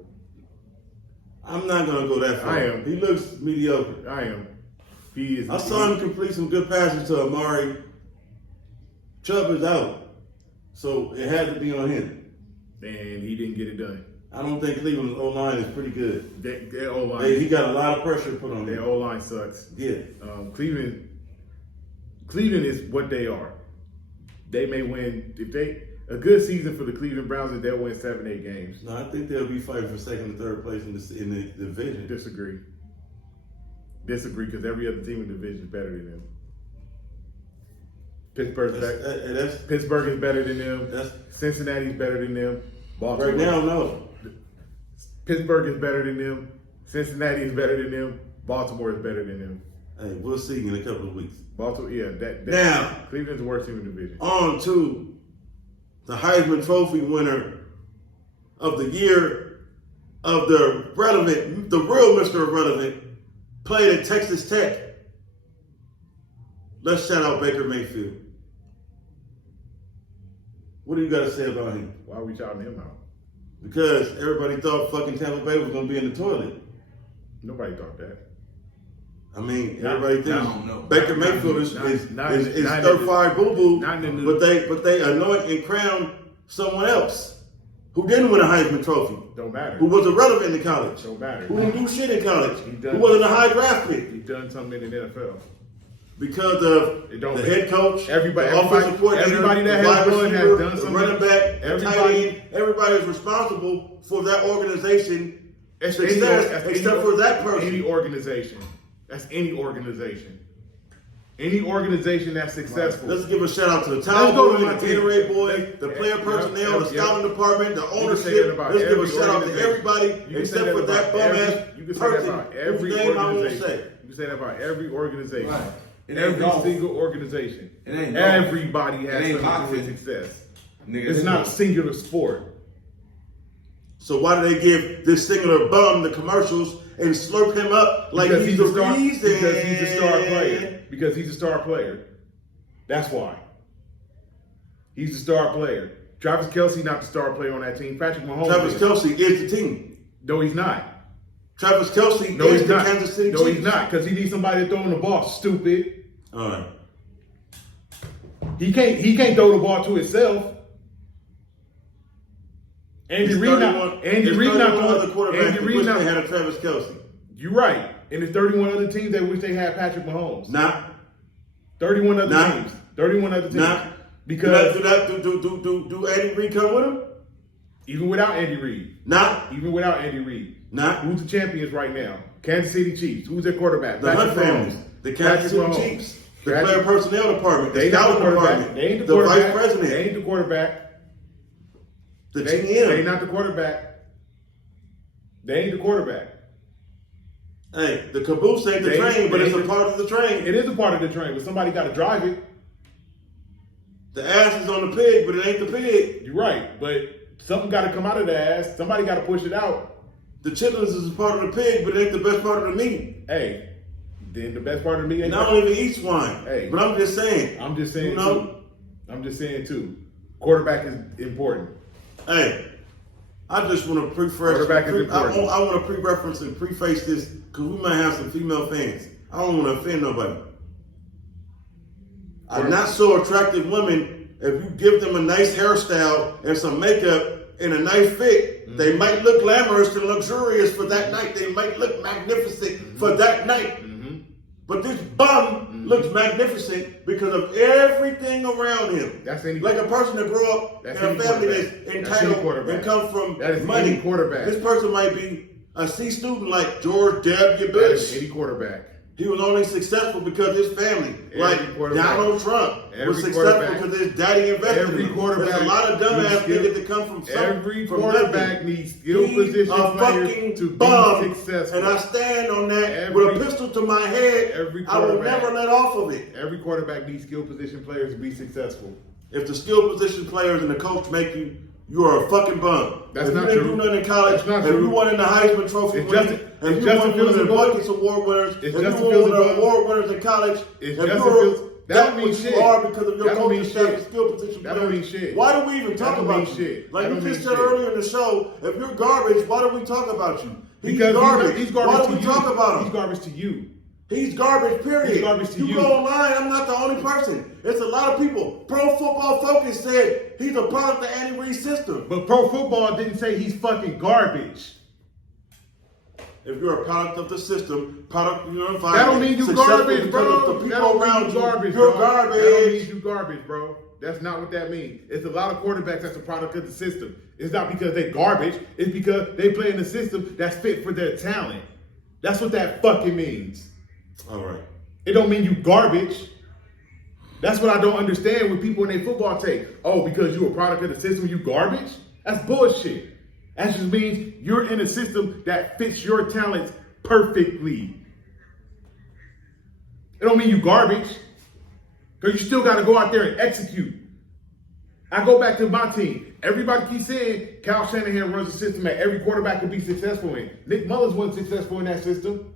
I'm not gonna go that far. I am. He looks mediocre. I am. He is. I saw him complete some good passes to Amari. Chubb is out, so it had to be on him. and he didn't get it done. I don't think Cleveland's O-line is pretty good. Their O-line. He got a lot of pressure put on Their him. O-line sucks. Yeah. Cleveland is what they are. They may win a good season for the Cleveland Browns, and they'll win 7-8 games. No, I think they'll be fighting for second and third place in the division. Disagree, because every other team in the division is better than them. Pittsburgh is better than them. Cincinnati's better than them. Baltimore. Right now, no. Pittsburgh is better than them. Cincinnati is better than them. Baltimore is better than them. Hey, we'll see in a couple of weeks. Baltimore, yeah. Now, Cleveland's the worst team in the division. On to the Heisman Trophy winner of the year of the real Mr. Irrelevant, played at Texas Tech. Let's shout out Baker Mayfield. What do you got to say about him? Why are we shouting him out? Because everybody thought fucking Tampa Bay was going to be in the toilet. Nobody thought that. I mean, everybody thinks I don't know. Baker Mayfield is third-fire boo-boo, but they anoint and crown someone else who didn't win a Heisman Trophy. Don't matter. Who was irrelevant in college. Don't matter. Who didn't do shit in college. Who wasn't a high draft pick. He's done something in the NFL. Because of the head coach, the offensive coordinator, everybody that the wide has won receiver, has done the something. running back, the tight end, everybody is responsible for that organization success, except for that person. Any organization. That's any organization. Any organization that's successful. Let's give a shout out to the Towel Boy, the Gatorade Boy, the player personnel, the scouting department, the ownership. Let's give a shout out to everybody except for that bum ass person whose name I won't say. You can say that about every organization. Right. Every single organization. It ain't Everybody has something to do boxing. with success. Nigga, It's not a singular sport. So why do they give this singular bum the commercials and slurp him up like Because he's the a star, reason? Because he's a star player. Because he's a star player. That's why. He's a star player. Travis Kelce not the star player on that team. Patrick Mahomes. Travis Kelce is the team. No, he's not. Travis Kelce No, is he's the not. Kansas City No, Chiefs. he's not. Because he needs somebody to throw him the ball. Stupid. All right. He can't throw the ball to himself. Andy Reid not other quarterbacks Andy that Reid wish not. they had a Travis Kelce. You're right. And there's 31 other teams that wish they had Patrick Mahomes. Nah. 31 other Nah. teams. 31 other teams. Nah. Because do Andy Reid come with him? even without Andy Reid. Nah. Even without Andy Reid. Nah. Who's the champions right now? Kansas City Chiefs. Who's their quarterback? The Hunt family, the Kansas City Chiefs, the player personnel department, the scouting department, They ain't the the quarterback. vice president, They ain't the quarterback. the They GM. not the quarterback. They ain't the quarterback. Hey, the caboose ain't the They- train, but they- it's a part of the train. It is a part of the train, but somebody got to drive it. The ass is on the pig, but it ain't the pig. You're right, but something got to come out of the ass. Somebody got to push it out. The chitlins is a part of the pig, but it ain't the best part of the meat. Hey, then the best part of me ain't. And I don't even eat swine. Hey. But I'm just saying. I'm just saying You know? too. I'm just saying too. Quarterback is important. Hey, I just want to Quarterback is important. I want to pre-reference and preface this because we might have some female fans. I don't want to offend nobody. A not so attractive women, if you give them a nice hairstyle and some makeup and a nice fit, they might look glamorous and luxurious for that night. They might look magnificent for that night. But this bum looks magnificent because of everything around him. That's any like a person that grew up That's in a any family quarterback. that's That's any entitled quarterback. and comes from That is money. any quarterback. This person might be a C student like George W. That is Bush. any quarterback. He was only successful because of his family. Every Like quarterback. Donald Trump Every was successful quarterback. because his daddy invested Every in him. quarterback There's a lot of dumbass needs skill. niggas that come from Every from quarterback nothing. needs skill He's position a players fucking to bum, be successful. and I stand on that Every- with a pistol to my head. Every I will quarterback. never let off of it. Every quarterback needs skill position players to be successful. If the skill position players and the coach make you you are a fucking bum. That's if not you didn't true. do nothing in college, That's not if true. you won in the Heisman Trophy, If winning, Justin- if if you Justin won Fields the a bum- Buckets Award winners, if if Justin you Fields won a the bum- award winners in college, if if Justin you're Fields- that that's don't mean what shit. you are because of your That don't mean coaching staff and shit. skill position That don't players. mean shit. Why do we even talk don't about mean you? shit. Like That you don't just mean said shit. earlier in the show, if you're garbage, why do we talk about you? He's Because garbage. he's Why garbage do we to you. talk about him? He's garbage to you. He's garbage, period. He's garbage to you. go online, I'm not the only person. It's a lot of people. Pro Football Focus said he's a product of the Andy Reid system. But Pro Football didn't say he's fucking garbage. If you're a product of the system, product of your environment, That don't mean you successful garbage, because bro. of the That people don't around mean you garbage, you're bro. garbage. That don't mean you garbage, bro. That's not what that means. It's a lot of quarterbacks that's a product of the system. It's not because they garbage. It's because they play in a system that's fit for their talent. That's what that fucking means. All right. It don't mean you garbage. That's what I don't understand when people in their football take. Oh, because you a product of the system, you garbage? That's bullshit. That just means you're in a system that fits your talents perfectly. It don't mean you garbage. Because you still got to go out there and execute. I go back to my team. Everybody keeps saying Kyle Shanahan runs a system that every quarterback could be successful in. Nick Mullins wasn't successful in that system.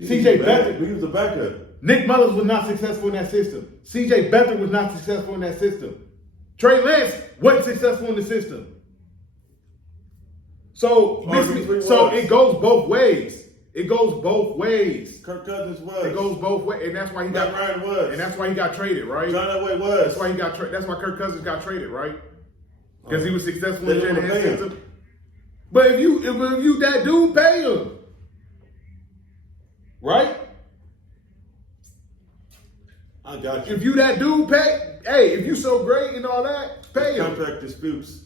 CJ Beathard. He was the backup. Nick Mullins was not successful in that system. CJ Beathard was not successful in that system. Trey Lance wasn't successful in the system. So it goes both ways. It goes both ways. Kirk Cousins was. It goes both ways, and that's why he Matt Ryan was. and that's why he got traded, right? John Elway was. That's why he got that's why Kirk Cousins got traded, right? Because he was successful They in didn't wanna Shanahan's pay him. system. But if you that dude, pay him, right? I got you. If you that dude, pay. Hey, if you so great and all that, pay him. Contract disputes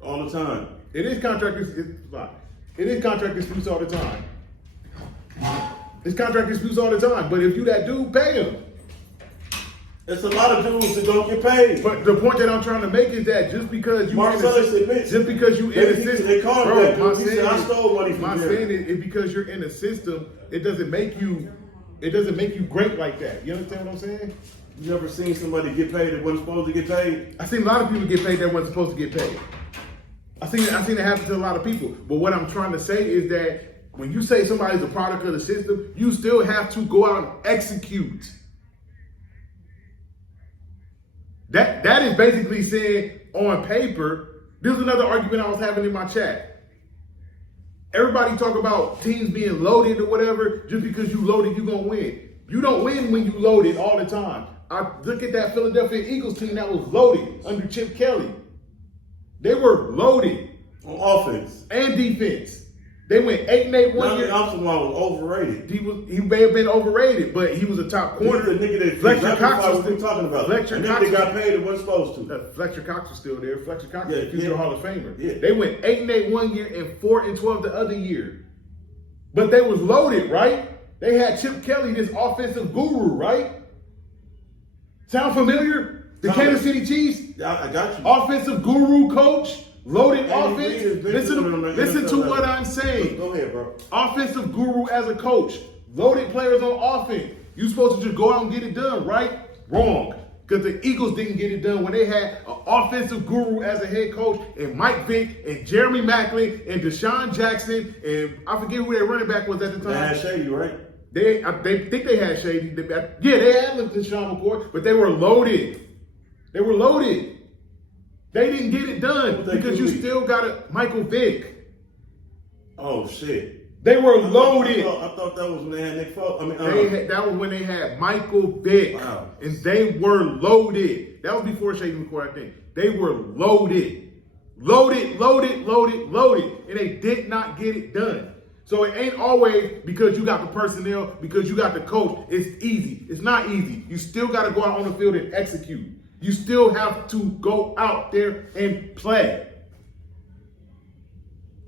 all the time. It is contract disputes all the time. It's contract disputes all the time. But if you that dude, pay him. It's a lot of dudes that don't get paid. But the point that I'm trying to make is that just because you Marcellus admits. just because you in a system, They called him bro, that my dude. He said, I stole money from my Jerry. saying is because you're in a system, it doesn't make you great like that. You understand what I'm saying? You ever seen somebody get paid that wasn't supposed to get paid? I seen a lot of people get paid that wasn't supposed to get paid. I seen it happen to a lot of people. But what I'm trying to say is that when you say somebody's a product of the system, you still have to go out and execute. That is basically saying on paper, this is another argument I was having in my chat. Everybody talk about teams being loaded or whatever. Just because you loaded, you're going to win. You don't win when you loaded all the time. I look at that Philadelphia Eagles team that was loaded under Chip Kelly. They were loaded. On offense. And defense. They went 8-8 one Johnny year. Armstrong was overrated. He may have been overrated, but he was a top corner. He's the nigga that Fletcher Cox was what we talking about. Fletcher and Cox nigga got paid and wasn't supposed to. Fletcher Cox was still there. Fletcher Cox was Yeah, a future yeah. Hall of Famer. Yeah. They went 8-8 one year and 4-12 the other year. But they was loaded, right? They had Chip Kelly, this offensive guru, right? Sound familiar? The Sound Kansas like- City Chiefs? Yeah, I got you. Offensive guru coach, loaded Andy Reid has offense. been Listen doing it on the listen to NFL what level. I'm saying. Go ahead, bro. Offensive guru as a coach, loaded players on offense. You supposed to just go out and get it done, right? Wrong. Because the Eagles didn't get it done when they had an offensive guru as a head coach and Mike Vick and Jeremy Maclin and Deshaun Jackson and I forget who their running back was at the They time. had Shady, right? They think they had Shady. Yeah, they had Deshaun McCoy, but they were loaded. They were loaded. They didn't get it done They because do you lead. still got Michael Vick. Oh, shit. They were I loaded. thought that was when they had Nick Folk. That was when they had Michael Vick. Wow. And they were loaded. That was before Shady McCoy, I think. They were loaded. Loaded. And they did not get it done. So it ain't always because you got the personnel, because you got the coach. It's easy. It's not easy. You still got to go out on the field and execute. You still have to go out there and play.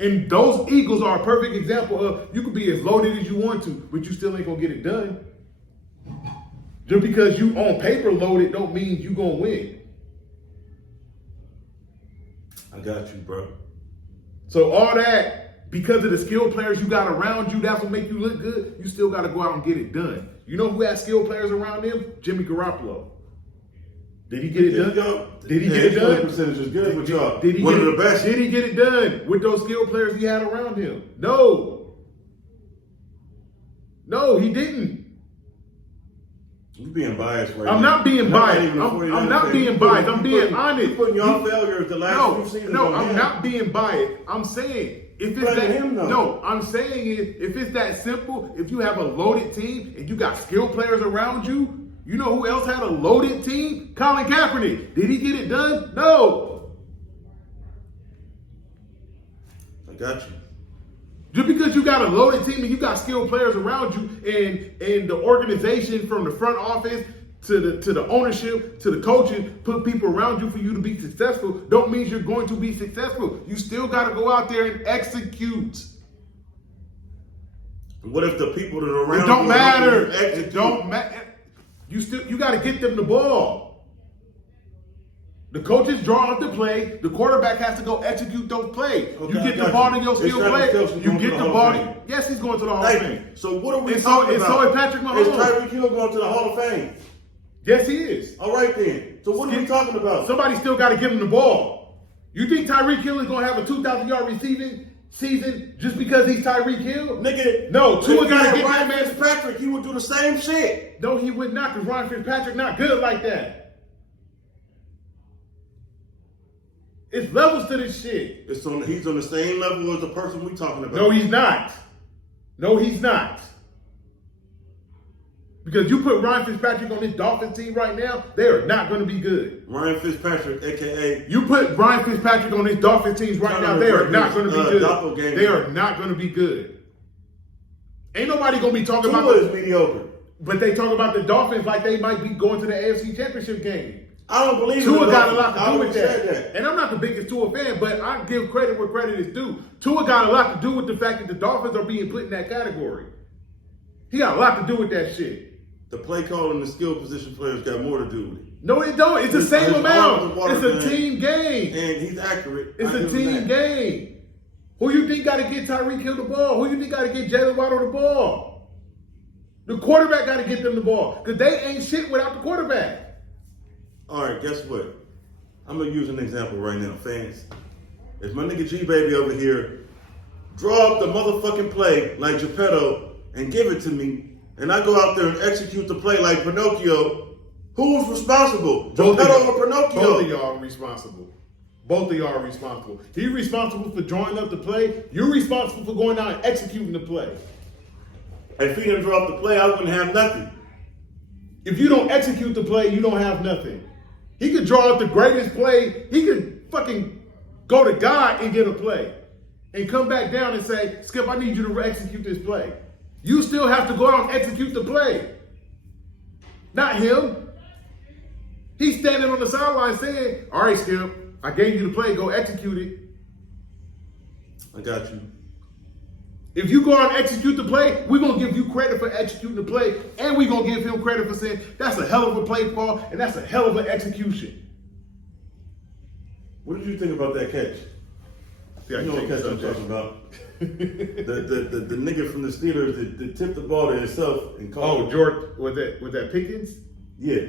And those Eagles are a perfect example of you can be as loaded as you want to, but you still ain't going to get it done. Just because you on paper loaded don't mean you going to win. I got you, bro. So all that, because of the skill players you got around you, that's what make you look good, you still got to go out and get it done. You know who has skill players around them? Jimmy Garoppolo. Did he get it done? Did he get it done? Percentage is good with y'all. Did he One get of it, the best. Did he get it done with those skilled players he had around him? No. No, he didn't. You're being biased right I'm now. not being biased. I'm not being biased. I'm being honest. You're putting y'all failures the last few seasons on I'm him. not being biased. I'm saying if it's Blaming that him, though. no, I'm saying if it's that simple, if you have a loaded team and you got skilled players around you, you know who else had a loaded team? Colin Kaepernick. Did he get it done? No. I got you. Just because you got a loaded team and you got skilled players around you, and the organization from the front office to the ownership to the coaches put people around you for you to be successful, don't mean you're going to be successful. You still got to go out there and execute. What if the people that are around It don't you matter. execute? It don't matter. You got to get them the ball. The coaches draw up the play. The quarterback has to go execute those plays. Okay, You get I the got ball you. in your Is skill Travis play. Kelce You going get to the the ball. Hall of Fame? Yes, he's going to the Hall of Thank Fame. you. So what are we And talking so about? is Patrick Is Mahomes. Tyreek Hill going to the Hall of Fame? Yes, he is. All right then. So what are we talking about? Somebody still got to give him the ball. You think Tyreek Hill is going to have a 2,000-yard receiving season just because he's Tyreek Hill? Nigga, No, Tua got to get Ryan that man. Fitzpatrick, he would do the same shit. No, he would not, because Ryan Fitzpatrick not good like that. It's levels to this shit. He's on the same level as the person we talking about. No, he's not. No, he's not. Because you put Ryan Fitzpatrick on this Dolphins team right now, they are not going to be good. Ryan Fitzpatrick, aka You put Ryan Fitzpatrick on this Dolphins teams right now, they are not going to be good. doppelganger. They are not going to be good. Ain't nobody going to be talking Tua about is mediocre. but they talk about the Dolphins like they might be going to the AFC Championship game. I don't believe Tua in the got a Dolphins. lot to do with I always that. said And I'm not the biggest Tua fan, but I give credit where credit is due. Tua got a lot to do with the fact that the Dolphins are being put in that category. He got a lot to do with that shit. The play call and the skill position players got more to do with it. No, it don't. It's the It's same all amount. the water It's a man. team game. And he's accurate. It's I a give him team that. game. Who you think got to get Tyreek Hill the ball? Who you think got to get Jalen Waddle the ball? The quarterback got to get them the ball because they ain't shit without the quarterback. All right, guess what? I'm going to use an example right now, fans. If my nigga G-Baby over here draw up the motherfucking play like Geppetto and give it to me, and I go out there and execute the play like Pinocchio, who's responsible? Geppetto or Pinocchio? Both of y'all are responsible. Both of y'all are responsible. He's responsible for drawing up the play. You're responsible for going out and executing the play. If he didn't draw up the play, I wouldn't have nothing. If you don't execute the play, you don't have nothing. He could draw up the greatest play. He could fucking go to God and get a play and come back down and say, Skip, I need you to execute this play. You still have to go out and execute the play. Not him. He's standing on the sideline saying, all right, Skip, I gave you the play. Go execute it. I got you. If you go out and execute the play, we're going to give you credit for executing the play, and we're going to give him credit for saying that's a hell of a play call, and that's a hell of an execution. What did you think about that catch? See, I You know what think catch I'm so, talking about? the nigga from the Steelers that tipped the ball to himself and Oh, called. George, was that Pickens? Yeah.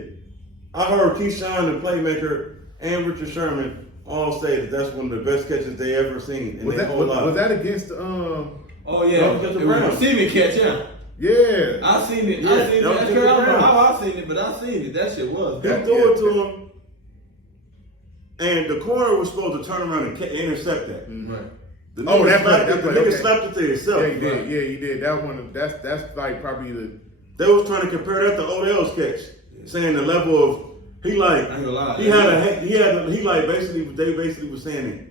I heard Keyshawn, the playmaker, and Richard Sherman all say that that's one of the best catches they ever seen in their whole life. Was that against Oh yeah, because it the was Browns. receiving catch, yeah. Yeah. I seen it. Yeah, I seen it. that was That's the correct. I don't know Browns. how I seen it, but I seen it. That shit was. They good. threw it to him, and the corner was supposed to turn around and intercept that. Right. The Oh, nigga that slapped play, it- that play, the nigga okay. slapped it to himself. Yeah, he did. Yeah, he did. That one. That's like probably the. They was trying to compare that to Odell's catch, saying the level of he like I ain't gonna lie. he like basically they basically was saying it.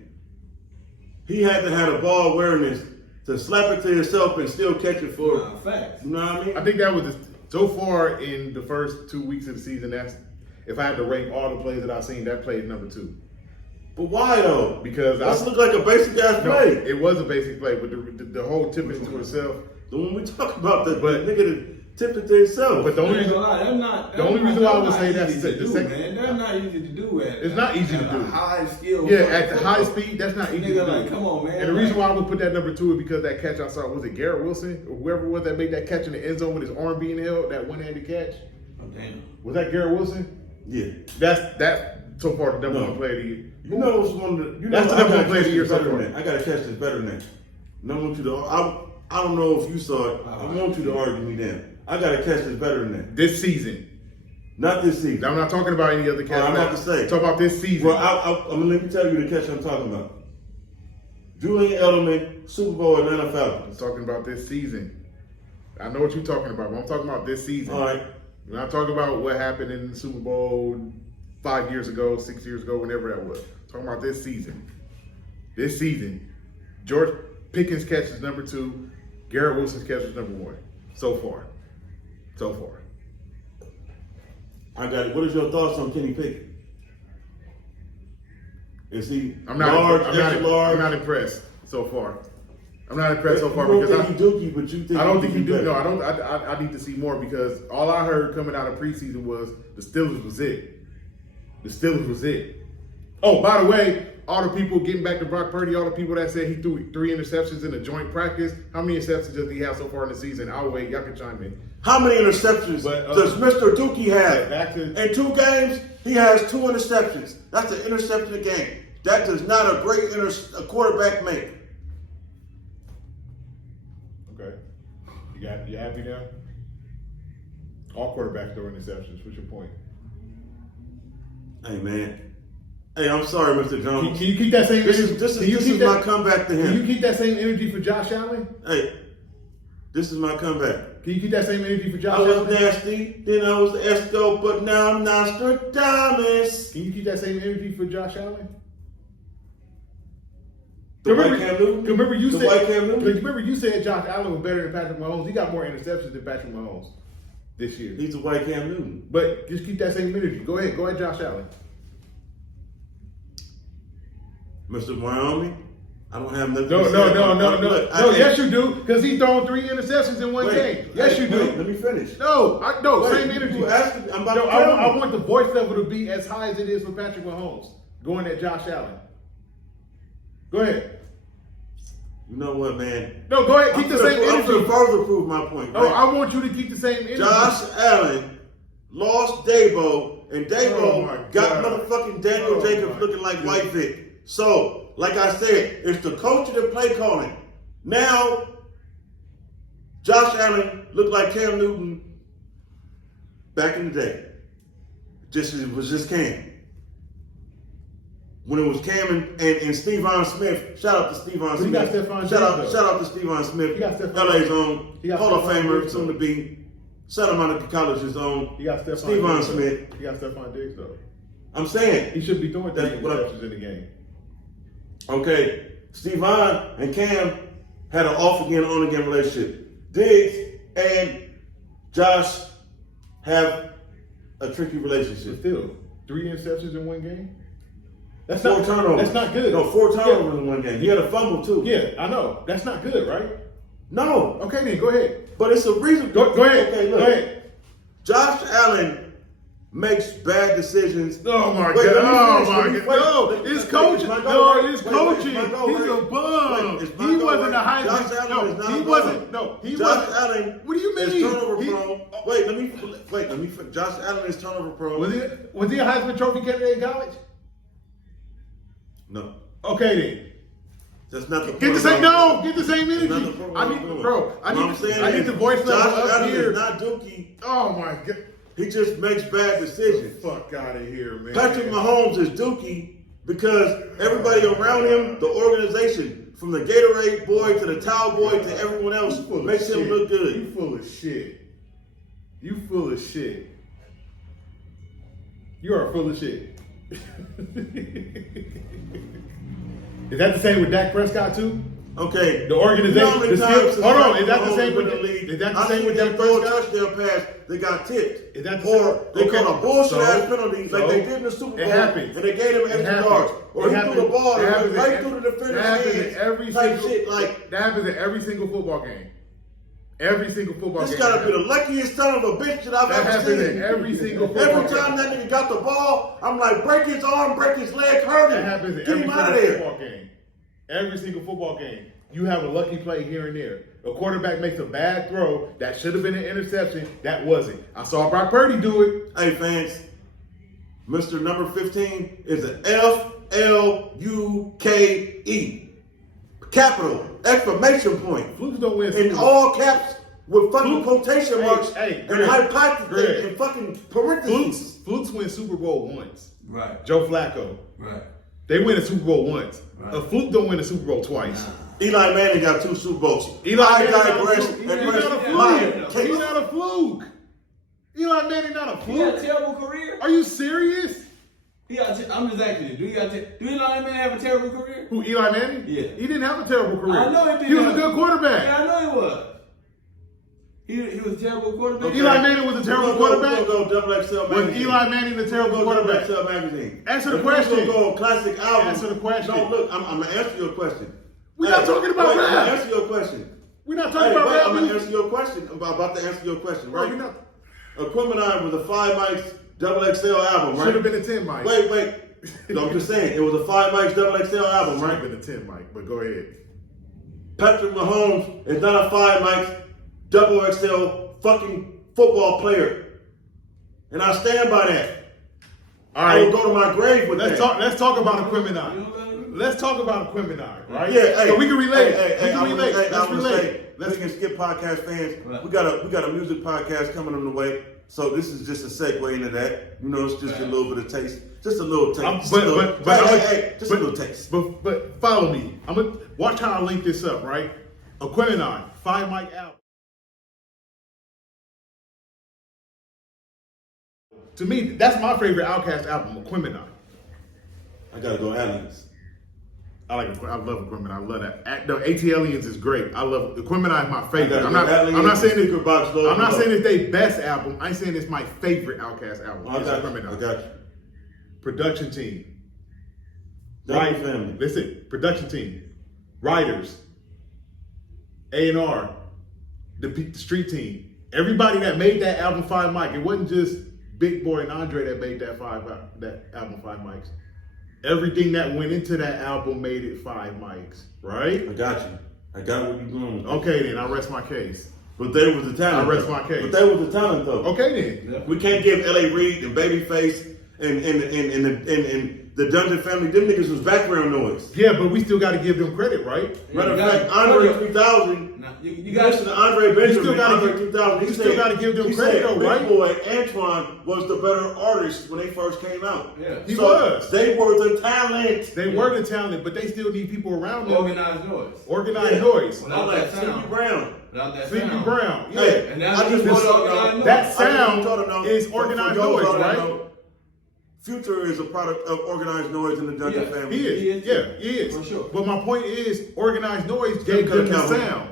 He had to have a ball awareness to slap it to himself and still catch it for. Nah, facts. You know what I mean? I think that was so far in the first 2 weeks of the season. That's if I had to rank all the plays that I've seen, that play is number 2. But why though? Because This look like a basic ass no, play. it was a basic play, but the whole tipping to itself. So when we talk about the But- nigga that tipped it to himself, But the I only ain't reason, gonna lie, they're not. the only reason why I would they're say not that's easy to the do, second- man. They're not easy to do at. It's not easy to at do. A high skill. yeah, at the high speed, that's not easy Nigga, to do. like, come on, man. And the reason why I would put that number 2 is because that catch I saw, was it Garrett Wilson or whoever it was that made that catch in the end zone with his arm being held, that one-handed catch? Oh, damn. Was that Garrett Wilson? Yeah. That's so far the number one player of the year. You know what's one of the. You know, That's the number one player of the year so far. I gotta catch this better than that. And I want you to. I don't know if you saw it. I want you to argue me down. I gotta catch this better than that. This season. Not this season. I'm not talking about any other catch. I'm about to say. Talk about this season. Well, I'm gonna let me tell you the catch I'm talking about. Julian Edelman, Super Bowl Atlanta Falcons. I'm talking about this season. I know what you're talking about, but I'm talking about this season. All right. We're not talking about what happened in the Super Bowl 5 years ago, 6 years ago, whenever that was. I'm talking about this season. This season, George Pickens' catch is number 2. Garrett Wilson's catch is number 1. So far. I got it. What is your thoughts on Kenny Pickett? Is he I'm not large, I'm not impressed so far. I'm not impressed so far because think he dookie, but you think I don't think he he do. better. No, I don't. I need to see more because all I heard coming out of preseason was the Steelers was it. The Steelers was it. Oh, by the way, all the people getting back to Brock Purdy, all the people that said he threw 3 interceptions in a joint practice. How many interceptions does he have so far in the season? I'll wait. Y'all can chime in. How many interceptions does Mr. Dookie have? In 2 games, he has 2 interceptions. That's an interception a game. That does not a great a quarterback make. Okay. You happy now? All quarterbacks throw interceptions. What's your point? Hey, man. Hey, I'm sorry, Mr. Jones. Can you keep that same energy? This is my comeback to him. Can you keep that same energy for Josh Allen? Hey, this is my comeback. Can you keep that same energy for Josh I Allen? was nasty, then I was Esco, but now I'm Nostradamus. Can you keep that same energy for Josh Allen? White Cam Newton? Remember you said said Josh Allen was better than Patrick Mahomes. He got more interceptions than Patrick Mahomes this year. He's the white Cam Newton. But just keep that same energy. Go ahead, Josh Allen. Mr. Wyoming, I don't have nothing No. to say. No, yes you do, because he thrown 3 interceptions in one game. Yes, you do. Let me finish. Same energy. I'm about to tell you. I want the voice level to be as high as it is for Patrick Mahomes going at Josh Allen. Go ahead. You know what, man? No, go ahead. Keep the same energy. I'm going to further prove my point. No, I want you to keep the same energy. Josh Allen lost Dabo, and Dabo got motherfucking Daniel Jacobs looking like White Vic. So, like I said, it's the coach of the play calling. Now, Josh Allen looked like Cam Newton back in the day. It was just Cam. When it was Cam and Stephon Smith, shout out to Stephon Smith. Shout out to Stephon Smith. LA's own Hall of Famer, soon to be. Santa Monica College's own. Stephon Smith. He got Stephon Diggs though. I'm saying he should be throwing 3 interceptions in the game. Okay, Stephon and Cam had an off again, on again relationship. Diggs and Josh have a tricky relationship. But still, 3 interceptions in one game. That's 4 turnovers. That's not good. No, 4 turnovers in one game. He had a fumble too. Yeah, I know. That's not good, right? No. Okay, then go ahead. But it's a reason. Go ahead. Okay, look. Go ahead. Josh Allen makes bad decisions. Oh my God! Oh my God! No, it's coaching. No, it's coaching. He's a bum. He wasn't a Heisman. No, he wasn't. No, he wasn't. Josh Allen. What do you mean? Is turnover prone. Wait, let me. Josh Allen is turnover prone. Was he a Heisman Trophy candidate in college? No. Okay then. That's not the point. Get the same energy. I need the voice level Josh up Allen here. is not Dookie. Oh my God. He just makes bad decisions. Fuck out of here, man. Patrick Mahomes is Dookie because everybody around him, the organization, from the Gatorade boy to the towel boy to everyone else, makes him look good. You full of shit. You full of shit. You are full of shit. Is that the same with Dak Prescott too? Okay. The organization. Hold on. Is that the same with Dak throw a Prescott? touchdown pass, they got tipped. Is that the or same? they caught a bullshit ass So- penalty so- like they did in the Super Bowl. It happens. And they gave him extra yards. Or he threw the ball and went right through the defender's hands. Type shit like that happens in every single football game. Every single football game. this gotta be the luckiest son of a bitch that I've That ever happens in seen. every single football Every time that nigga got the ball, I'm like, break his arm, break his leg, hurt him. That happens in Get every him out single of there. football game. Every single football game. You have a lucky play here and there. A quarterback makes a bad throw that should have been an interception. That wasn't. I saw Brock Purdy do it. Hey fans, Mr. Number 15 is an F-L-U-K-E. Capital, exclamation point. Flukes don't win In Super Bowl. all caps with fucking quotation marks Greg, and hypothesis and fucking parentheses. Flukes win Super Bowl once. Right. Joe Flacco. Right. They win a Super Bowl once. Right. A fluke don't win a Super Bowl twice. Eli Manning got 2 Super Bowls. Eli Manning not a digress. fluke. And He's rest not a mine. fluke. He's not a fluke. Eli Manning not a He got a fluke. terrible career. Are you serious? I'm just asking you. Do Eli Manning have a terrible career? Who, Eli Manning? Yeah. He didn't have a terrible career. I know he did. He was a good quarterback. Yeah, I know he was. He was a terrible quarterback. Okay. Eli Manning was a terrible quarterback. We'll go double XL Was magazine. Eli Manning the terrible quarterback? XL magazine. Answer the If question. we're gonna go classic album. Answer the question. No, look, I'm gonna answer your question. We're not talking about wait, rap. I'm gonna answer your question. We're not talking about I'm rap. gonna answer your question. I'm about to answer your question, Bro, right? we're not. Aquemini was a 5 mics double XL album, right? Should have been a 10 mic. Wait. No, I'm just saying, it was a 5 mics double XL album, Should right? have been a 10 mic, but go ahead. Patrick Mahomes is not a 5 mics double XL fucking football player. And I stand by that. All I will right. go to my grave with Let's that. talk about Aquemini. Let's talk about Aquemini, right? Yeah, hey, so we can relate. Hey, we can relate. Let's Let's relate. we can skip podcast fans. Right. We got a music podcast coming on the way. So this is just a segue into that. You know, it's just a little bit of taste. Just a little taste. Just Just a little taste. But follow me. I'm gonna watch how I link this up, right? Aquemini, 5 mic album. To me, that's my favorite Outkast album, Aquemini. I gotta go aliens. I love Aquemini. I love that. The ATLiens is great. I love Aquemini is my favorite. I I'm gotta not go Aliens, saying Secret Box, Lord I'm not Below. saying it's their best album. I'm saying it's my favorite Outkast album. I It's got Aquemini. you. I got you. Production team. Double family. Listen, production team, writers, A&R, the street team, everybody that made that album 5 mic. It wasn't just Big Boy and Andre that made that album 5 mics. Everything that went into that album made it 5 mics, right? I got you. I got what you're doing. Okay, then I rest my case. But they was the talent. I rest though. my case. But they was the talent though. Okay then. Yeah. We can't give L.A. Reid and Babyface and the Dungeon family. Them niggas was background noise. Yeah, but we still got to give them credit, right? Matter of You gotta- fact, Andre 3000. Now, you You got listen to Andre Benjamin. still gotta Andre give- 3000. you still gotta give them credit though, Big right? Boy Antoine was the better artist when they first came out. Yeah. He was. They were the talent. They were the talent, but they still need people around them. organized noise. Organized Yeah. noise. Without I'm like that sound. Sleepy Brown. Without that Sleepy sound. Brown. Yeah. Hey, And now I just you want put to organized know. noise. That I just sound want y'all to know, is for organized y'all noise, to right? know, Future is a product of organized noise in the Dungeon Yeah. family. He is. He is. Yeah, he is. For sure. But my point is, organized noise gave Could've them the counted. sound.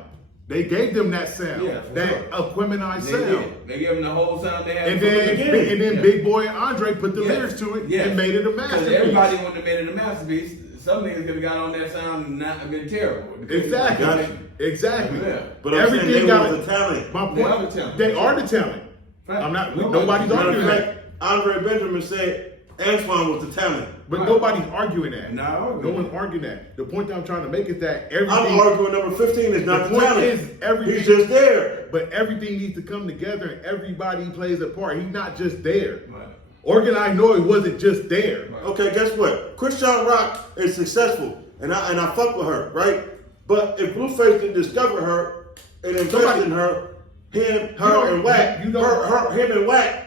They gave them that sound, Yeah, for that sure. Aqueminized They sound. did. They gave them the whole sound they had. And from the then, beginning. and then Yeah. Big Boy and Andre put the Yeah. lyrics to it Yeah. and made it a Because masterpiece. everybody wouldn't have made it a masterpiece. Some niggas could have got on that sound and not have been terrible. Exactly. Got it. Exactly. Yeah. But I'm saying they got were the talent. My They point. are the talent. They are the talent. Fact. I'm not. Nobody- Nobody's Matter of arguing fact, that. Andre Benjamin said Antoine was the talent. But Right. nobody's arguing that. Nah, I no agree. one's arguing that. The point that I'm trying to make is that everything. I'm arguing number 15 is not The the, point talent. is everything- He's just there. But everything needs to come together, and everybody plays a part. He's not just there. Right. Organized noise wasn't just there. Right. Okay, guess what? Christian Rock is successful, and I fuck with her, right? But if Blueface didn't discover her and invest in her, him and Wack, him and Wack,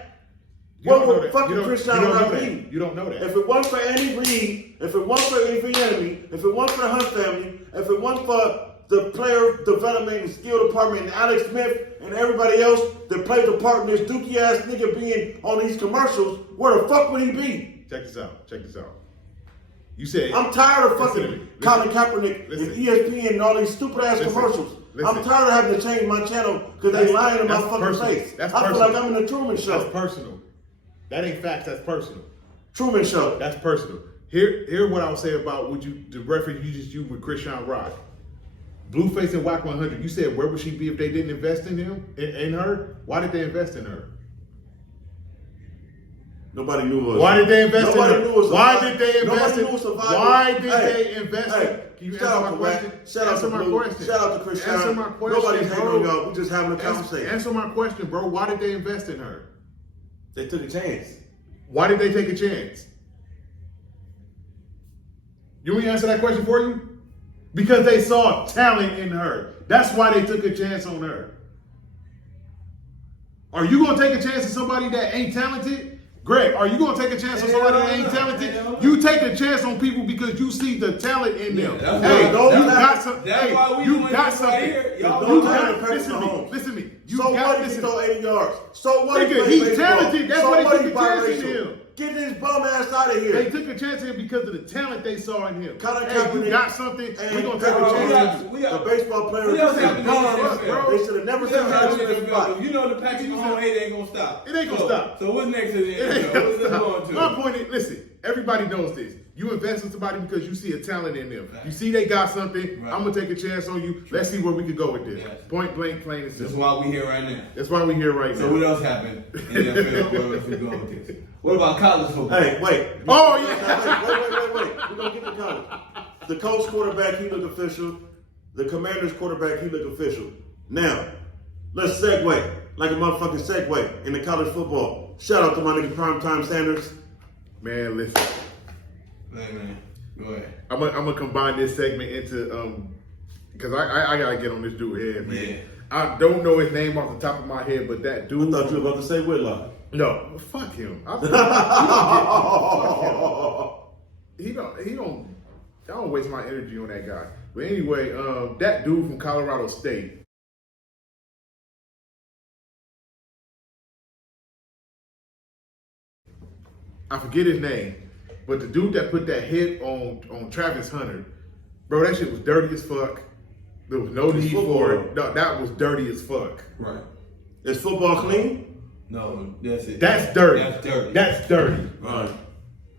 You don't what know would that. fucking You don't- Christian you don't Rock know be? that. You don't know that. If it wasn't for Andy Reid, if it wasn't for Evie Enemy, if it wasn't for the Hunt family, if it wasn't for the player development and skill department and Alex Smith and everybody else that played the part in this dookie ass nigga being on these commercials, where the fuck would he be? Check this out. Check this out. You said I'm tired of fucking Listen, Colin Kaepernick listen. and ESPN and all these stupid ass Listen, commercials. listen. I'm tired of having to change my channel because they lying in my that's fucking personal. face. That's I feel personal. like I'm in the Truman Show. that's personal. That ain't facts. That's personal. Truman Show. That's personal. Here what I'll say about the reference you just used with Christian Rock. Blueface and Wack 100. You said where would she be if they didn't invest in him, in her? Why did they invest in her? Nobody knew us. Why did they invest in Nobody her? knew us. Why did they invest Nobody in? knew us survivors. Why did Hey, they invest in? hey, Can you shout answer out my to question? Wack. Shout out Answer to my Blue. question. Shout out to Christian. Answer my question. Nobody's hating bro. on y'all. We just having a conversation. Answer my question, bro. Why did they invest in her? They took a chance. Why did they take a chance? You want me to answer that question for you? Because they saw talent in her. That's why they took a chance on her. Are you going to take a chance on somebody that ain't talented? Greg, are you going to take a chance on somebody that ain't talented? You take a chance on people because you see the talent in them. Hey, you got something. Hey, you got something. Listen to me. You so got what if he throw 80 yards? So what if Nigga, he he's talented. That's why they took a chance in him. Get this bum ass out of here. They took a chance in him because of the talent they saw in him. Colin Hey, Kaepernick, you got something. We're going to take a Colin chance Kaepernick, on you. the baseball player. We don't have to do bro. They should have never sent him to the spot. You know the Patrick Mahomes hate ain't gonna stop. It ain't gonna stop. So what's next in the It ain't NFL? gonna What's it stop. going to? My point is, listen, everybody knows this. You invest in somebody because you see a talent in them. You see they got something. Right. I'm going to take a chance on you. Let's see where we can go with this. Yes. Point blank, plain and That's simple. why we here right now. That's why we're here right So now. what else happened in the NFL? Where else we going with this? What about college football? Hey, wait. Oh, yeah. Wait. We're going to get to college. The Colts quarterback, he look official. The Commanders quarterback, he look official. Now, let's segue like a motherfucking segue into college football. Shout out to my nigga Primetime Sanders. Man, listen. Hey, man. Go ahead. I'm gonna combine this segment into because I gotta get on this dude head, man. Yeah. I don't know his name off the top of my head, but that I dude. thought you were about to say Whitlock. No, fuck him. He don't. I don't waste my energy on that guy. But anyway, that dude from Colorado State. I forget his name, but the dude that put that hit on Travis Hunter, bro, that shit was dirty as fuck. There was no need for it. No, that was dirty as fuck. Right. Is football clean? No, that's it. That's dirty. That's dirty. That's dirty. Right.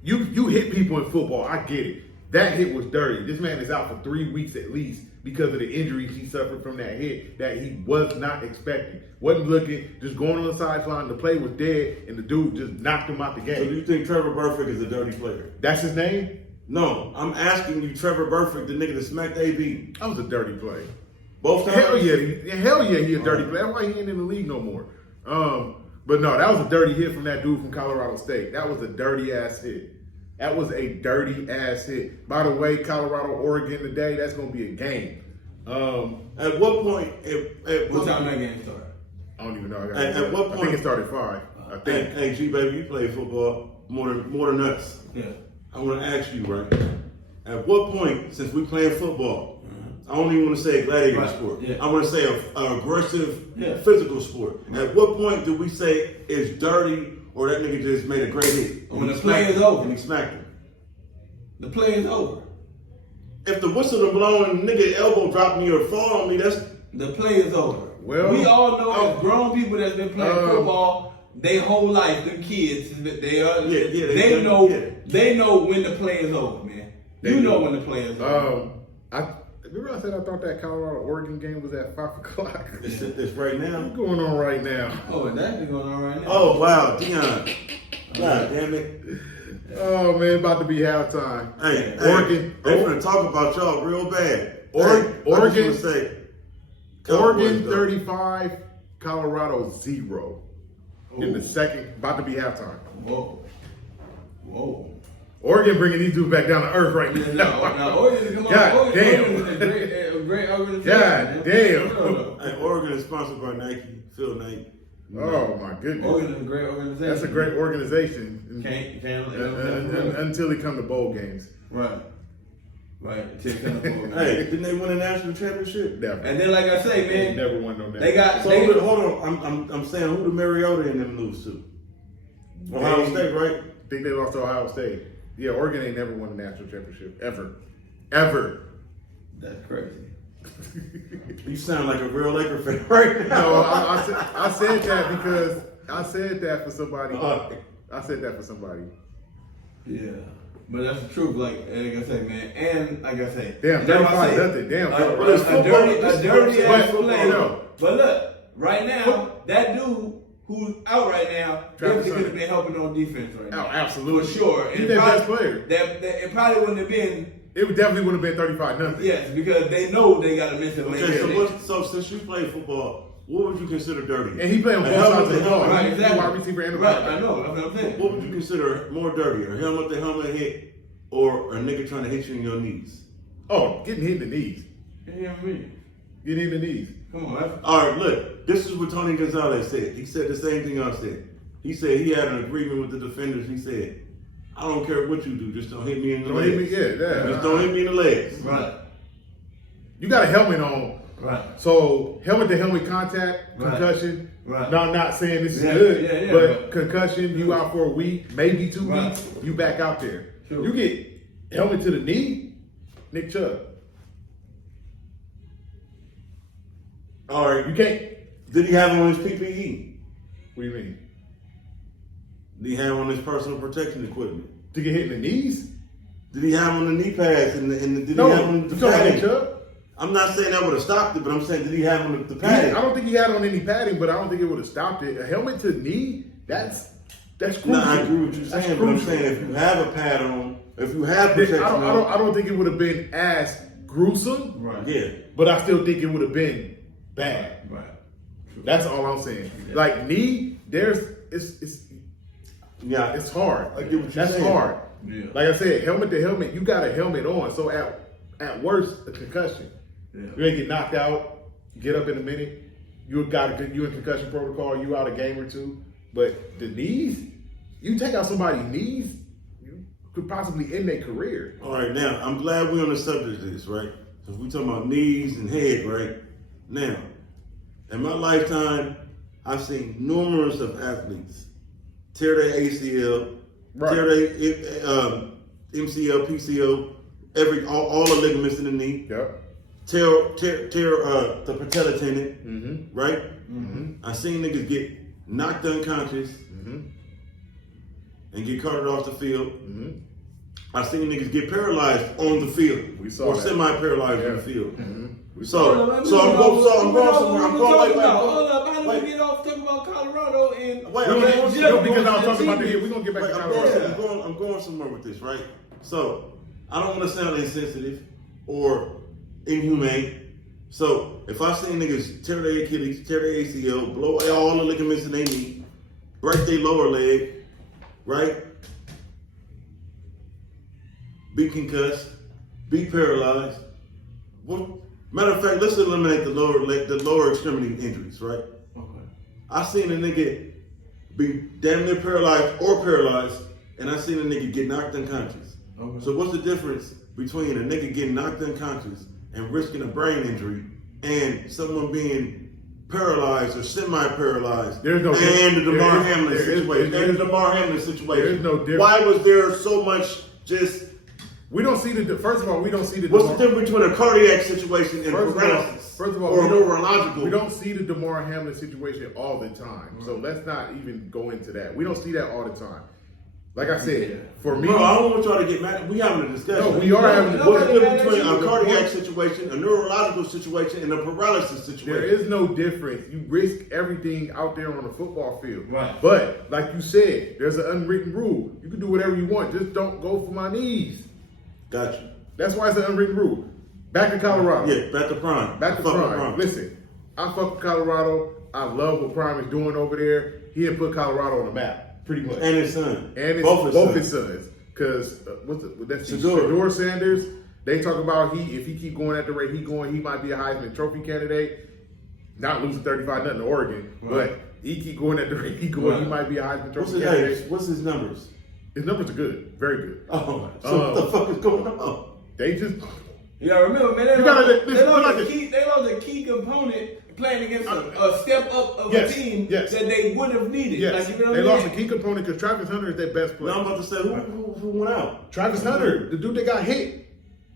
You hit people in football. I get it. That hit was dirty. This man is out for 3 weeks at least because of the injuries he suffered from that hit that he was not expecting. Wasn't looking, just going on the sideline. The play was dead, and the dude just knocked him out the So do game. you think Trevor Burfict is a dirty player? That's his name? No, I'm asking you, Trevor Burfict, the nigga that smacked AB. That was a dirty play. Both times? Hell yeah, he a dirty player. That's why he ain't in the league no more. But no, that was a dirty hit from that dude from Colorado State. That was a dirty ass hit. That was a dirty ass hit. By the way, Colorado, Oregon today, that's gonna be a game. At what point? What time that game started? I don't even know. At what I think point- it started 5. I think. Hey, G baby, you play football more than us. Yeah. I want to ask you, right? At what point, since we playing football, I don't even want to say a gladiator Right, sport. yeah. I want to say an aggressive, Yeah. physical sport. At what point do we say it's dirty or that nigga just made a great hit? When he the play smacked is him, over. and he smacked him. The play is over. If the whistle done blown and the nigga elbow dropped me or fall on me, that's The play is over. Well, we all know as grown people that's been playing football their whole life, them kids, they are they know yeah. they know when the play is over, man. You know when the play is over. Remember I said I thought that Colorado Oregon game was at 5 o'clock. it's right now. What's going on right now? Oh, and that's going on right now. Oh wow, Deion. God damn it. Oh man, about to be halftime. Hey, Oregon. They gonna talk about y'all real bad. Oregon- Hey, I just wanna say, Oregon Cowboys, though. 35, Colorado 0 in the second. About to be halftime. Whoa. Oregon bringing these dudes back down to earth right now. Now Oregon, come on. God Oregon damn. is a great organization. God man. damn. No. Hey, Oregon is sponsored by Nike. Phil Knight. Oh my goodness. Oregon is a great organization. That's a great organization. Can't Until they come to bowl games. Right. Until it comes to Hey, didn't they win a national championship? Never. And then, like I say, They man, never won no they got. So hold on, I'm saying who did Mariota and them lose to? Ohio State, right? I think they lost to Ohio State. Yeah, Oregon ain't never won a national championship. Ever. That's crazy. You sound like a real Laker fan right now. No, I said that because I said that for somebody. I said that for somebody. Yeah. But that's the truth, like I say, man. And like I say, Damn, that's why I 35 say, nothing. Damn, a dirty ass But, play. no. But look, right now, that dude who's out right now Travis definitely could have Hunter. been helping on defense right now. Oh, absolutely. For sure. He's And their probably- best player. That it probably wouldn't have been, It definitely would have been 35 nothing. yes, because they know they got to miss it Okay, later. so since you play football, what would you consider dirty? And he played on A both helmet sides of to the ball. helmet. Right, He's exactly. wide receiver and a Right, quarterback. I know. That's what I'm saying. What would you consider more dirty? A helmet to helmet hit or a nigga trying to hit you in your knees? Oh, getting hit in the knees. Yeah, I mean, Getting hit in the knees. come on, man. All right, look, this is what Tony Gonzalez said. He said the same thing I said. He said he had an agreement with the defenders. He said, I don't care what you do, just don't hit me in the Don't legs. hit me, yeah. Just don't hit me in the legs. Right, You got a helmet on. right. So helmet to helmet contact, Right. concussion. Right. Now I'm not saying this is Yeah, good, yeah, but concussion, you out for a week, maybe 2 Right. weeks, you back out there. True. You get helmet to the knee, Nick Chubb. All right, You can't. did he have on his PPE? What do you mean? Did he have on his personal protection equipment? To get hit in the knees? Did he have on the knee pads and did No. he have on You the talking about Nick padding? Chubb? I'm not saying that would have stopped it, but I'm saying did he have on the padding? I don't think he had on any padding, but I don't think it would have stopped it. A helmet to the knee, that's crucial. No, I agree with what you're That's saying, but I'm crucial. saying if you have a pad on, if you have I protection I don't think it would have been as gruesome, Right. yeah. but I still think it would have been bad. Right. That's all I'm saying. Yeah. Like knee, Yeah, it's hard. I get what you're That's saying. hard. Yeah. Like I said, helmet to helmet, you got a helmet on. So at worst, a concussion. Yeah. You ain't get knocked out, get up in a minute. You in concussion protocol, you out a game or two. But the knees, you take out somebody's knees, you could possibly end their career. All right, now I'm glad we're on the subject of this, right? Because we talking about knees and head, right? Now, in my lifetime, I've seen numerous of athletes tear their ACL, Right. tear their MCL, PCL, all the ligaments in the knee, Yep. tear the patella tendon, Mm-hmm. right? Mm-hmm. I seen niggas get knocked unconscious Mm-hmm. and get carted off the field. Mm-hmm. I seen niggas get paralyzed on the field, We saw or that. semi-paralyzed on Yeah. the field. Mm-hmm. So I'm going somewhere. I'm going Hold up, how did wait. we get off talking about Colorado and Wait, No, I'm going no, somewhere. because I was talking about we're gonna get back Wait, to I'm Colorado. I'm going somewhere with this, right? So I don't want to sound insensitive or inhumane. So if I see niggas tear their Achilles, tear their ACL, blow all the ligaments in their knee, break their lower leg, right? Be concussed, be paralyzed. Well, matter of fact, let's eliminate the lower extremity injuries, right? Okay. I seen a nigga be damn near paralyzed or paralyzed, and I seen a nigga get knocked unconscious. Okay. So what's the difference between a nigga getting knocked unconscious and risking a brain injury and someone being paralyzed or semi-paralyzed? There's no and difference. the DeMar There is- Hamlin there is- situation. there And is- the DeMar Hamlin situation. there is no difference. Why was there so much just? We don't see first of all, we don't see the What's the difference between a cardiac situation and First of all- paralysis? first of all, or we don't- neurological? We don't see the DeMar Hamlin situation all the time. So let's not even go into that. We don't see that all the time. Like I said, for me, Bro, I don't want y'all to get mad. We having a discussion. No, we are having a What's the discussion. difference between a The cardiac point- situation, a neurological situation, and a paralysis situation? there is no difference. You risk everything out there on the football field. Right. But like you said, there's an unwritten rule. You can do whatever you want. Just don't go for my knees. Gotcha. That's why it's an unwritten rule. Back to Colorado. Yeah, back to Prime. Back to Fuck with Prime. Listen, I fuck with Colorado. I love what Prime is doing over there. He had put Colorado on the map, pretty much. And his son. And both his sons. Because that's Shedeur. Shedeur Sanders. They talk about if he keep going at the rate he going, he might be a Heisman Trophy candidate. Not losing 35-0 to Oregon, Right. but he keep going at the rate he going, Right. he might be a Heisman What's Trophy his candidate. age? What's his numbers? His numbers are good, very good. Oh, so what the fuck is going on? They just You gotta remember, man, You gotta- listen, they lost like a this. key. They lost a key component playing against a step up of Yes, a team yes. that they would have needed. yes, Like, you know what they I mean? lost a key component because Travis Hunter is their best player. Now I'm about to say, who went out? Travis Hunter, the dude that got hit.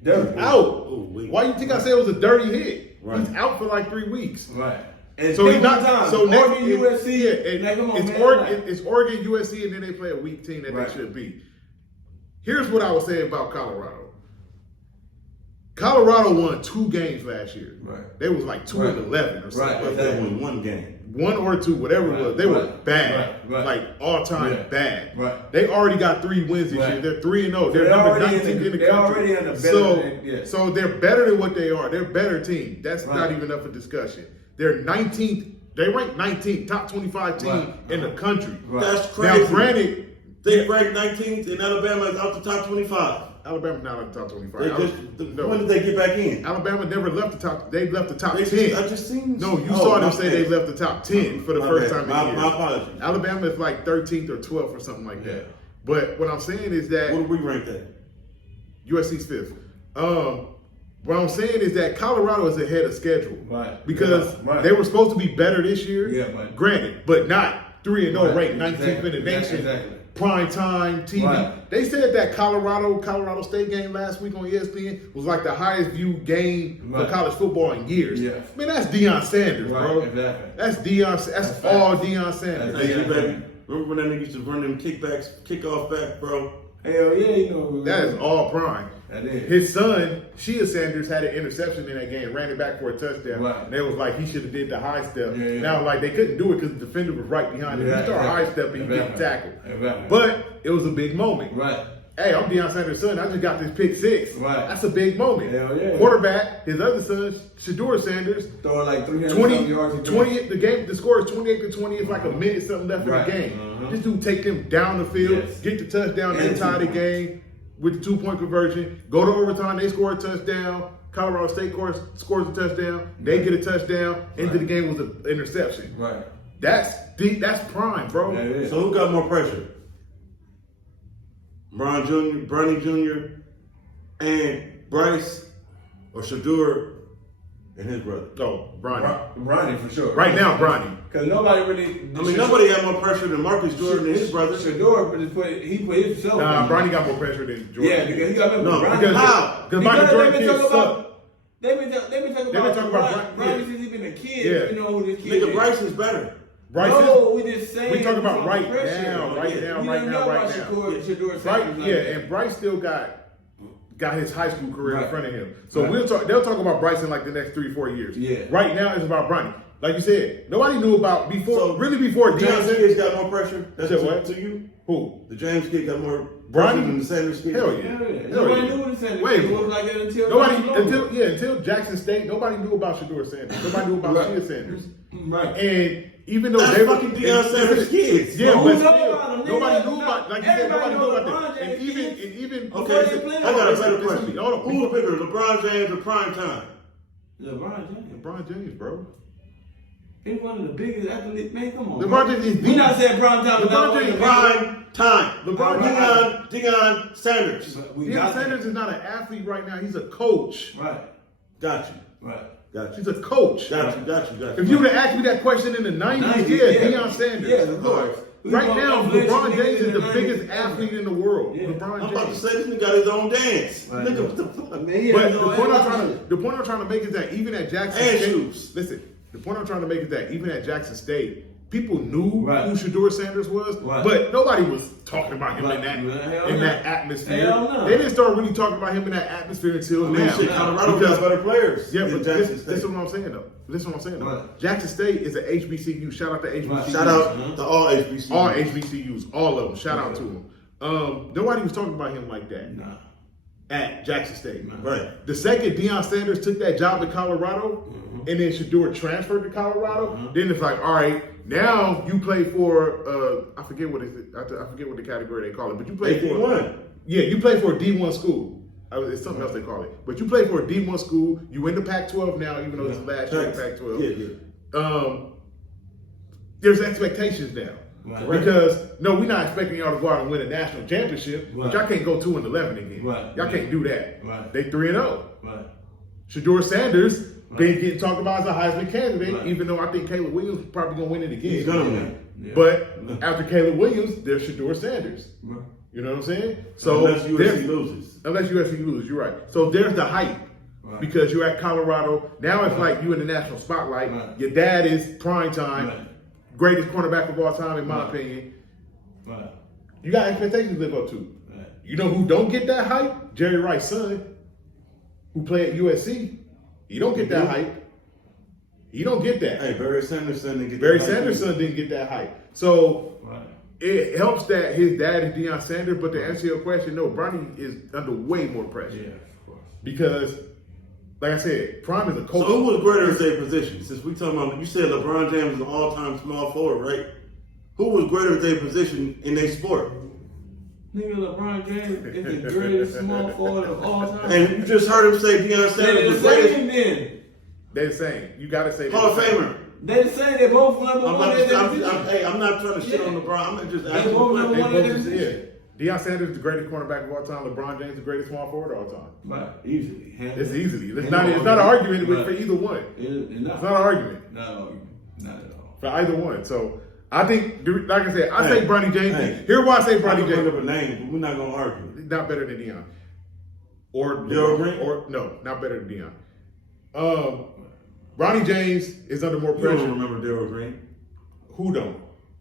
Dirty. He's out. Oh, wait. Why you think I said it was a dirty hit? Right. He's out for like 3 weeks. Right. And So he's pick not. one time. So next, Oregon, USC. yeah, and Like, come on, it's man. Oregon, it's Oregon, USC, and then they play a weak team that Right. they should beat. Here's what I would say about Colorado. Colorado won 2 games last year. Right. They was like 2-11 or something. Right, like They that. won one game. 1 or 2, whatever it was. They were Right, bad, right, like all time Yeah. bad. Right. They already got 3 wins this Right. year. They're 3-0. They're They're number already 19 in the they're country. already in a better So, than- yeah. so they're better than what they are. They're a better team. That's not Right. even up for discussion. They're 19th They ranked 19th, top 25 team in the country. Right. That's crazy. Now, granted, They ranked 19th, and Alabama is out the top 25. Alabama's not in the top 25. When did they get back in? Alabama never left the top. They left the top I 10. just seen. No, you saw them say they left the top 10 for the My first bad. time in My years. apologies. Alabama is like 13th or 12th or something like that. But what I'm saying is that What do we rank that? USC's 5th. What I'm saying is that Colorado is ahead of schedule. Right. Because Right. they were supposed to be better this year. Yeah, right. Granted, but not 3-0 Right. ranked 19th in the nation. Exactly. Prime time TV. Right. They said that Colorado State game last week on ESPN was like the highest viewed game Right. for college football in years. Yeah. Man, that's Deion Sanders, Right, bro. exactly. That's Deion. That's all Deion Sanders. That's Hey, Yeah. baby. Remember when that nigga used to run them kickoff back, bro? Hell yeah, you know. That is all prime. That is. His son, Shea Sanders, had an interception in that game, ran it back for a touchdown. Right. And they was like, he should have did the high step. Yeah, yeah. Now, like, they couldn't do it because the defender was right behind him. Yeah, He started exactly. high stepping, he didn't tackle. Exactly. But it was a big moment. Right. Hey, I'm Deion Sanders' son. I just got this pick 6. Right. That's a big moment. Hell yeah. Quarterback, his other son, Shador Sanders, Throwing like 300 20, yards. a game. 20, the score is 28-20. It's like a minute something left Right. in the game. Uh-huh. This dude take them down the field, Yes. get the touchdown, And and tie the 2 game with the 2-point conversion. Go to overtime, they score a touchdown. Colorado State scores a touchdown. They get a touchdown. Into the game was an interception. Right. That's prime, bro. That is. So who got more pressure? Bronny Jr. and Bryce, or Shador and his brother? Oh, Bronny. Bronny for sure. Right now, Bronny. Because nobody really. I mean, nobody got more pressure than Marcus Jordan and his brother. Shador put himself. Nah, Bronny got more pressure than Jordan. Yeah, because he got No, Bronny. because How? Because Michael Jordan kids suck. They've been talking talking Bronny about Bronny since he's been a kid. Yeah. You know who this kid Nigga, is. Bryce is better. Bryce No, we just saying. we talking about from right pressure. now, right We now, don't right know now, about right now. Shador Right, Sanders like yeah, that. and Bryce still got his high school career in Right. front of him. So Right. they'll talk about Bryce in like the next 3-4 years. Yeah. Right now it's about Bronny. Like you said, nobody knew about before. So, really before The Deion James Sanders. kid got more pressure. That's Said to, what? to you. Who? The James kid got more Bronny? pressure than the Sanders kid. Hell yeah. Hell yeah. Hell Nobody yeah. knew what Sanders Wait, was like that until Nobody until Jackson State. Nobody knew about Shador Sanders. Nobody knew about Right. Shea Sanders. Right. And even though That's they were fucking Deion Sanders' kids. Yeah, Who but know still, about them? nobody Nigga, knew about, like you said, everybody nobody knew know about LeBron them. And James even, kids. and even, Okay, Before so they I got a better listen to question. me. Hold on. Who's bigger, LeBron James or Prime Time? LeBron James. LeBron James, bro. He's one of the biggest athletes. Man, come on. LeBron man. James is We not saying prime time. LeBron James, Prime Time. LeBron Deion Sanders. We Deion got Sanders is not an athlete right now. He's a coach. Right. Got you. Right. Got you. He's a coach. Got you. Got you. Got you. If you would have asked me that question in the 90s, Deion Sanders. Yeah, of course. Right now, LeBron James is the biggest Yeah. athlete in the world. Yeah. LeBron I'm about to James. say this nigga got his own dance. Right. Nigga, what the fuck? But the point I'm trying to make is that even at Jackson And State, shoes. listen, the point I'm trying to make is that even at Jackson State, people knew Right. who Shador Sanders was, Right. but nobody was talking about him Right. in that Hell in no. that atmosphere. Hell no. They didn't start really talking about him in that atmosphere until I mean, now. shit, Colorado Because- got better players. Yeah, than but Jackson this State. is what I'm saying though. This is what I'm saying though. Right. Jackson State is an HBCU. Shout out to HBCU. Right. Shout out to all HBCUs. all HBCUs, all of them. Shout out to them. Nobody was talking about him like that Nah. at Jackson State. Right. The second Deion Sanders took that job at Colorado, Mm-hmm. and then Shador transferred to Colorado, then it's like, all right, now you play for I forget what I forget what the category they call it, but you play for AP1. yeah, you play for a D1 school. It's something else they call it, but you play for a D1 school. You in the Pac-12 now, even though it's the last year in Pac-12. Yeah, yeah. There's expectations now. Right. Because no, we're not expecting y'all to go out and win a national championship, but Right. y'all can't go 2-11 again. Right. Y'all can't do that. Right. They 3-0. Right. Shador Sanders been getting talked about as a Heisman candidate, Right. even though I think Caleb Williams probably gonna win it again. He's gonna win. Yeah. But after Caleb Williams, there's Shador Sanders. Right. You know what I'm saying? So Unless USC there's- loses. Unless USC loses, you're right. So there's the hype. Right. Because you're at Colorado. Now it's like you in the national spotlight. Right. Your dad is prime time. Right. Greatest cornerback of all time, in my opinion. Right. You got expectations to live up to. Right. You know who don't get that hype? Jerry Rice's son, who played at USC. He don't get that hype. He don't get that. Hey, Barry Sanderson didn't get Barry that hype Sanders' either. son didn't get that hype. So Right. it helps that his dad is Deion Sanders, but to answer your question, no, Bronny is under way more pressure. Yeah, of course. Because like I said, Prime is a coach. So who was greater at their position? Since we talking about, you said LeBron James is an all-time small forward, right? Who was greater at their position in their sport? Nigga, LeBron James is the greatest small forward of all time. And you just heard him say Deion Sanders They're was the the same greatest then. They're the same. You gotta say Hall of Famer. They say they both number one at their position. Hey, I'm not trying to shit on LeBron. I'm just They asking. both number They one both at their is, yeah. position. Deion Sanders is the greatest cornerback of all time. LeBron James the greatest small forward of all time. Right, easily. It's easily. It's not an argument for either one. It's not It's not an argument Not an argument. Not at all. for either one. So I think, like I said, I say Bronny James. Hey. Here's why I say I Bronny can bring James. up a name, but we're not gonna argue. Not better than Deion. Or Daryl Green? Or no, not better than Deion. Bronny James is under more You pressure. don't remember Daryl Green? Who don't?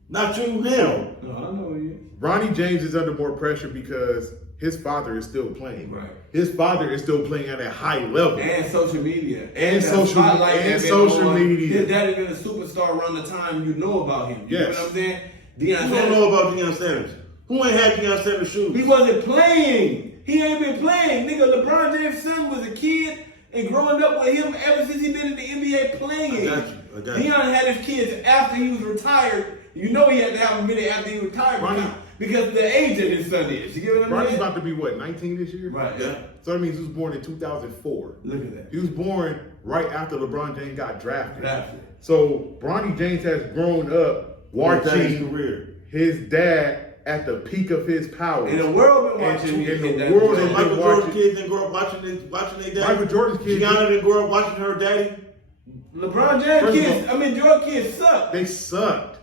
Not you, him. No, I know you. Ronnie James is under more pressure because his father is still playing. Right. His father is still playing at a high level. And social media. And the social- spotlight and that been social on. media. His daddy been a superstar around the time you know about him. You Yes. know what I'm saying? Deion You don't Sanders, know about Deion Sanders. Who ain't had Deion Sanders shoes? he wasn't playing. He ain't been playing. Nigga, LeBron James' son was a kid and growing up with him ever since he been in the NBA playing. I got you. Deion had his kids after he was retired. You know he had to have a minute after he retired Ronnie- because the age that his son is. You get what I'm Ronnie's saying? about to be what, 19 this year? Right, yeah. So that means he was born in 2004. Look at that. He was born right after LeBron James got drafted. Drafted. So Bronny James has grown up His watching career. his dad at the peak of his powers. And the world been And watching in him the hit that world ball. is- Michael been Jordan watching- kids didn't grow up watching their daddy. Michael Jordan's kids, Gianna didn't grow up watching her daddy. LeBron James First of kids, all- Jordan kids suck. they sucked.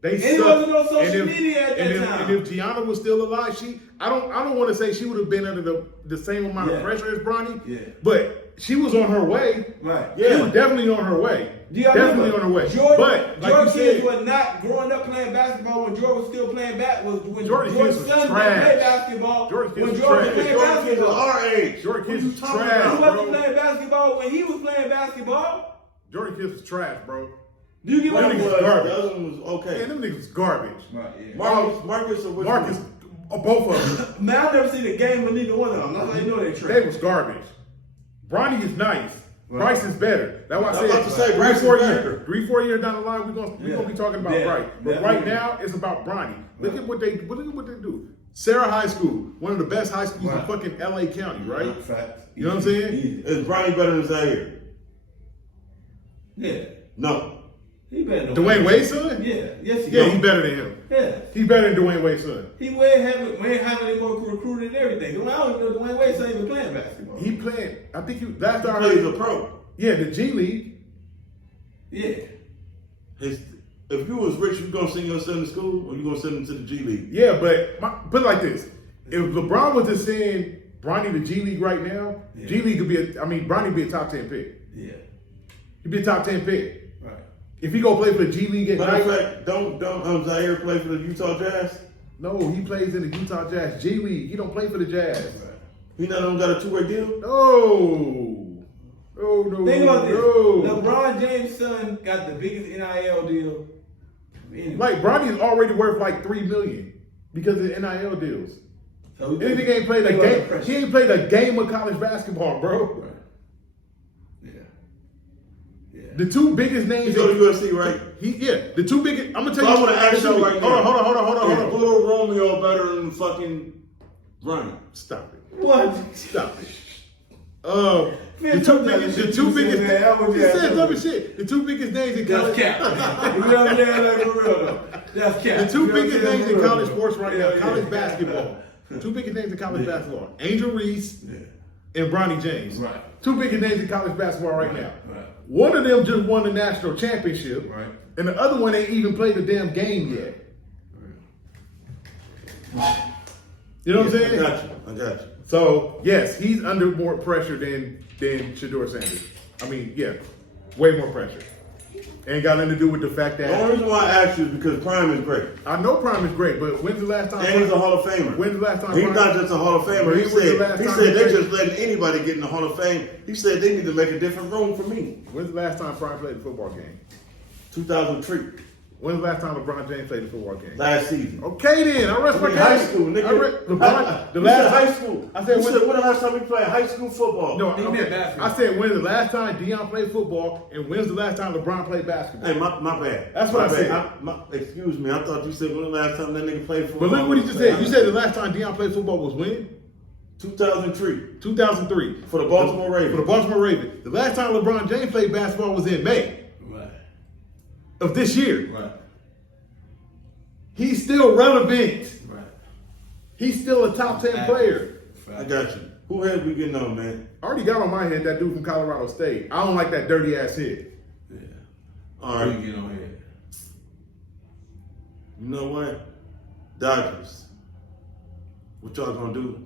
They And sucked. it wasn't no social And if- media at that and if, time. And if Gianna was still alive, I don't want to say she would have been under the same amount Yeah. of pressure as Bronny. Yeah. But she was on her way. Right. She was definitely on her way. Do y'all Definitely remember? on her way. Jordan, But like Jordan you kids said, were not growing up playing basketball when Jordan was still playing when Jordan Jordan's kids was son trash. played basketball. Jordan kids when was Jordan trash. played Jordan kids basketball. are our age. Jordan kids What you was talking trash. He about? wasn't bro. playing basketball when he was playing basketball. Jordan kids was trash, bro. Do you get what One I'm was, saying? garbage. the other one was okay. Man, them niggas was garbage. Right, yeah. Marcus or which Marcus, one? both of them. Man, I've never seen a game with neither one of them. That's how you know they They trash. was garbage. Bronny is nice. Right. Bryce is better. That's why I I'm said about to say Bryce is better. 3-4 years down the line, we're gonna be talking about Yeah. Bryce. But Yeah. right now, it's about Bronny. Look at what they do. Sarah High School, one of the best high schools Right. in fucking LA County, right? Facts. You know what I'm saying? Easy. Is Bronny better than Zaire? Yeah. No. He better than Dwayne Wade's son? Yeah. Yes, he Yeah, is. he's better than him. Yeah. He's better than Dwayne Wade's son. He way having more recruited and everything. I don't even know Dwayne Wade's not even playing basketball. He played, I think last time I Plays a heard, pro. yeah, the G League. Yeah. If you was rich, you gonna send your son to school, or you gonna send him to the G League? Yeah, but put it like this. If LeBron was to send Bronny to G League right now, Yeah. G League could be Bronny would be a top 10 pick. Yeah. He'd be a top 10 pick. Right. If he go play for the G League at Matter of night, fact, don't Zaire play for the Utah Jazz? no, he plays in the Utah Jazz G League. He don't play for the Jazz. He not only got a two-way deal? No. No. Think about this. No. LeBron James' son got the biggest NIL deal. Anyway. Like Bronny's already worth like $3 million because of the NIL deals. So And he ain't played a think about the game. pressure. He ain't played a game of college basketball, bro. Right. Yeah. Yeah. The two biggest He names. go to USC, right? The two biggest. I'm gonna tell So you. I wanna ask you right now. Hold on. Is Little Romeo better than fucking Bronny? Stop it. What? Stop it. The Man, two sometimes biggest. the The shit two you say, biggest. man, I would He just- said dumb as shit. The two biggest names in That's college. cap. You know what I'm saying? Like, for real though. That's cap. The two You know what biggest I'm saying? names in For real, college though. sports right Yeah, now, college yeah. basketball. Two biggest names in college basketball: Angel Reese Yeah. and Bronny James. Right. Two biggest names in college basketball right now. Right. One of them just won the national championship, Right. and the other one ain't even played the damn game yet. You know what I'm saying? I got you. So yes, he's under more pressure than Shedeur Sanders. I mean, yeah, way more pressure. Ain't got nothing to do with the fact The that only reason why I asked you is because Prime is great. I know Prime is great, but when's the last time? And he's a Hall of Famer. When's the last time? He's Prime- not just a Hall of Famer. But He he was the last said, he time said he they played. just letting anybody get in the Hall of Fame. He said they need to make a different room for me. When's the last time Prime played a football game? 2003. When's the last time LeBron James played a football game? Last season. Okay then, I rest my case. High school, nigga. LeBron, the You last said high school. I said you when said when the last time we played high school football? No, He meant basketball. I said when's the last time Deion played football, and when's the last time LeBron played basketball? Hey, my bad. That's what My I said. bad. Excuse me. I thought you said when the last time that nigga played football. But look what he just said. You said the last time Deion played football was when? 2003 2003. for the Baltimore Ravens. For the Baltimore Ravens. The last time LeBron James played basketball was in May Right. of this year. Right. He's still relevant. Right. He's still a top 10 player. I got you. Who head we getting on, man? I already got on my head that dude from Colorado State. I don't like that dirty ass hit. Yeah. All Who right. you get on here? You know what? Dodgers. What y'all gonna do?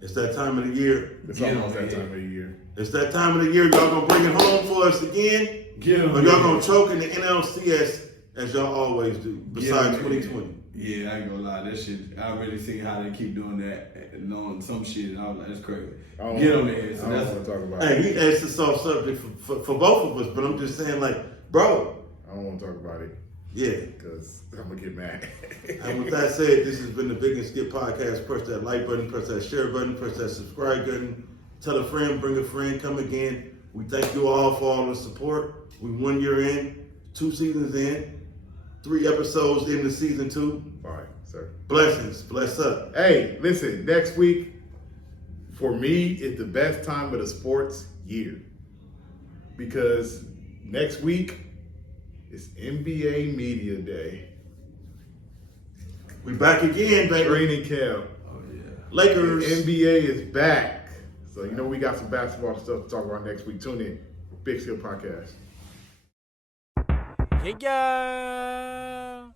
It's that time of the year. It's Get almost on that here. time of the year. It's that time of the year. Y'all gonna bring it home for us again? Get him. Or y'all gonna choke in the NLCS as y'all always do, besides 2020? Yeah, I ain't gonna lie. That shit, I really see how they keep doing that and on some shit, and I was like, that's crazy. Get on there. So I that's don't want to talk about Hey, it. he asked a soft subject for both of us, but I'm just saying, like, bro, I don't want to talk about it yeah. because I'm going to get mad. And with that said, this has been the Big and Skip Podcast. Press that like button, press that share button, press that subscribe button. Tell a friend, bring a friend, come again. We thank you all for all the support. We 1 year in, 2 seasons in, 3 episodes into season 2. All right, sir. Blessings, bless up. Hey, listen, next week, for me, is the best time of the sports year. Because next week is NBA Media Day. We back again, baby. Training camp. oh yeah. Lakers. NBA is back. So, you know, we got some basketball stuff to talk about next week. Tune in. Big Skill Podcast. Yeah.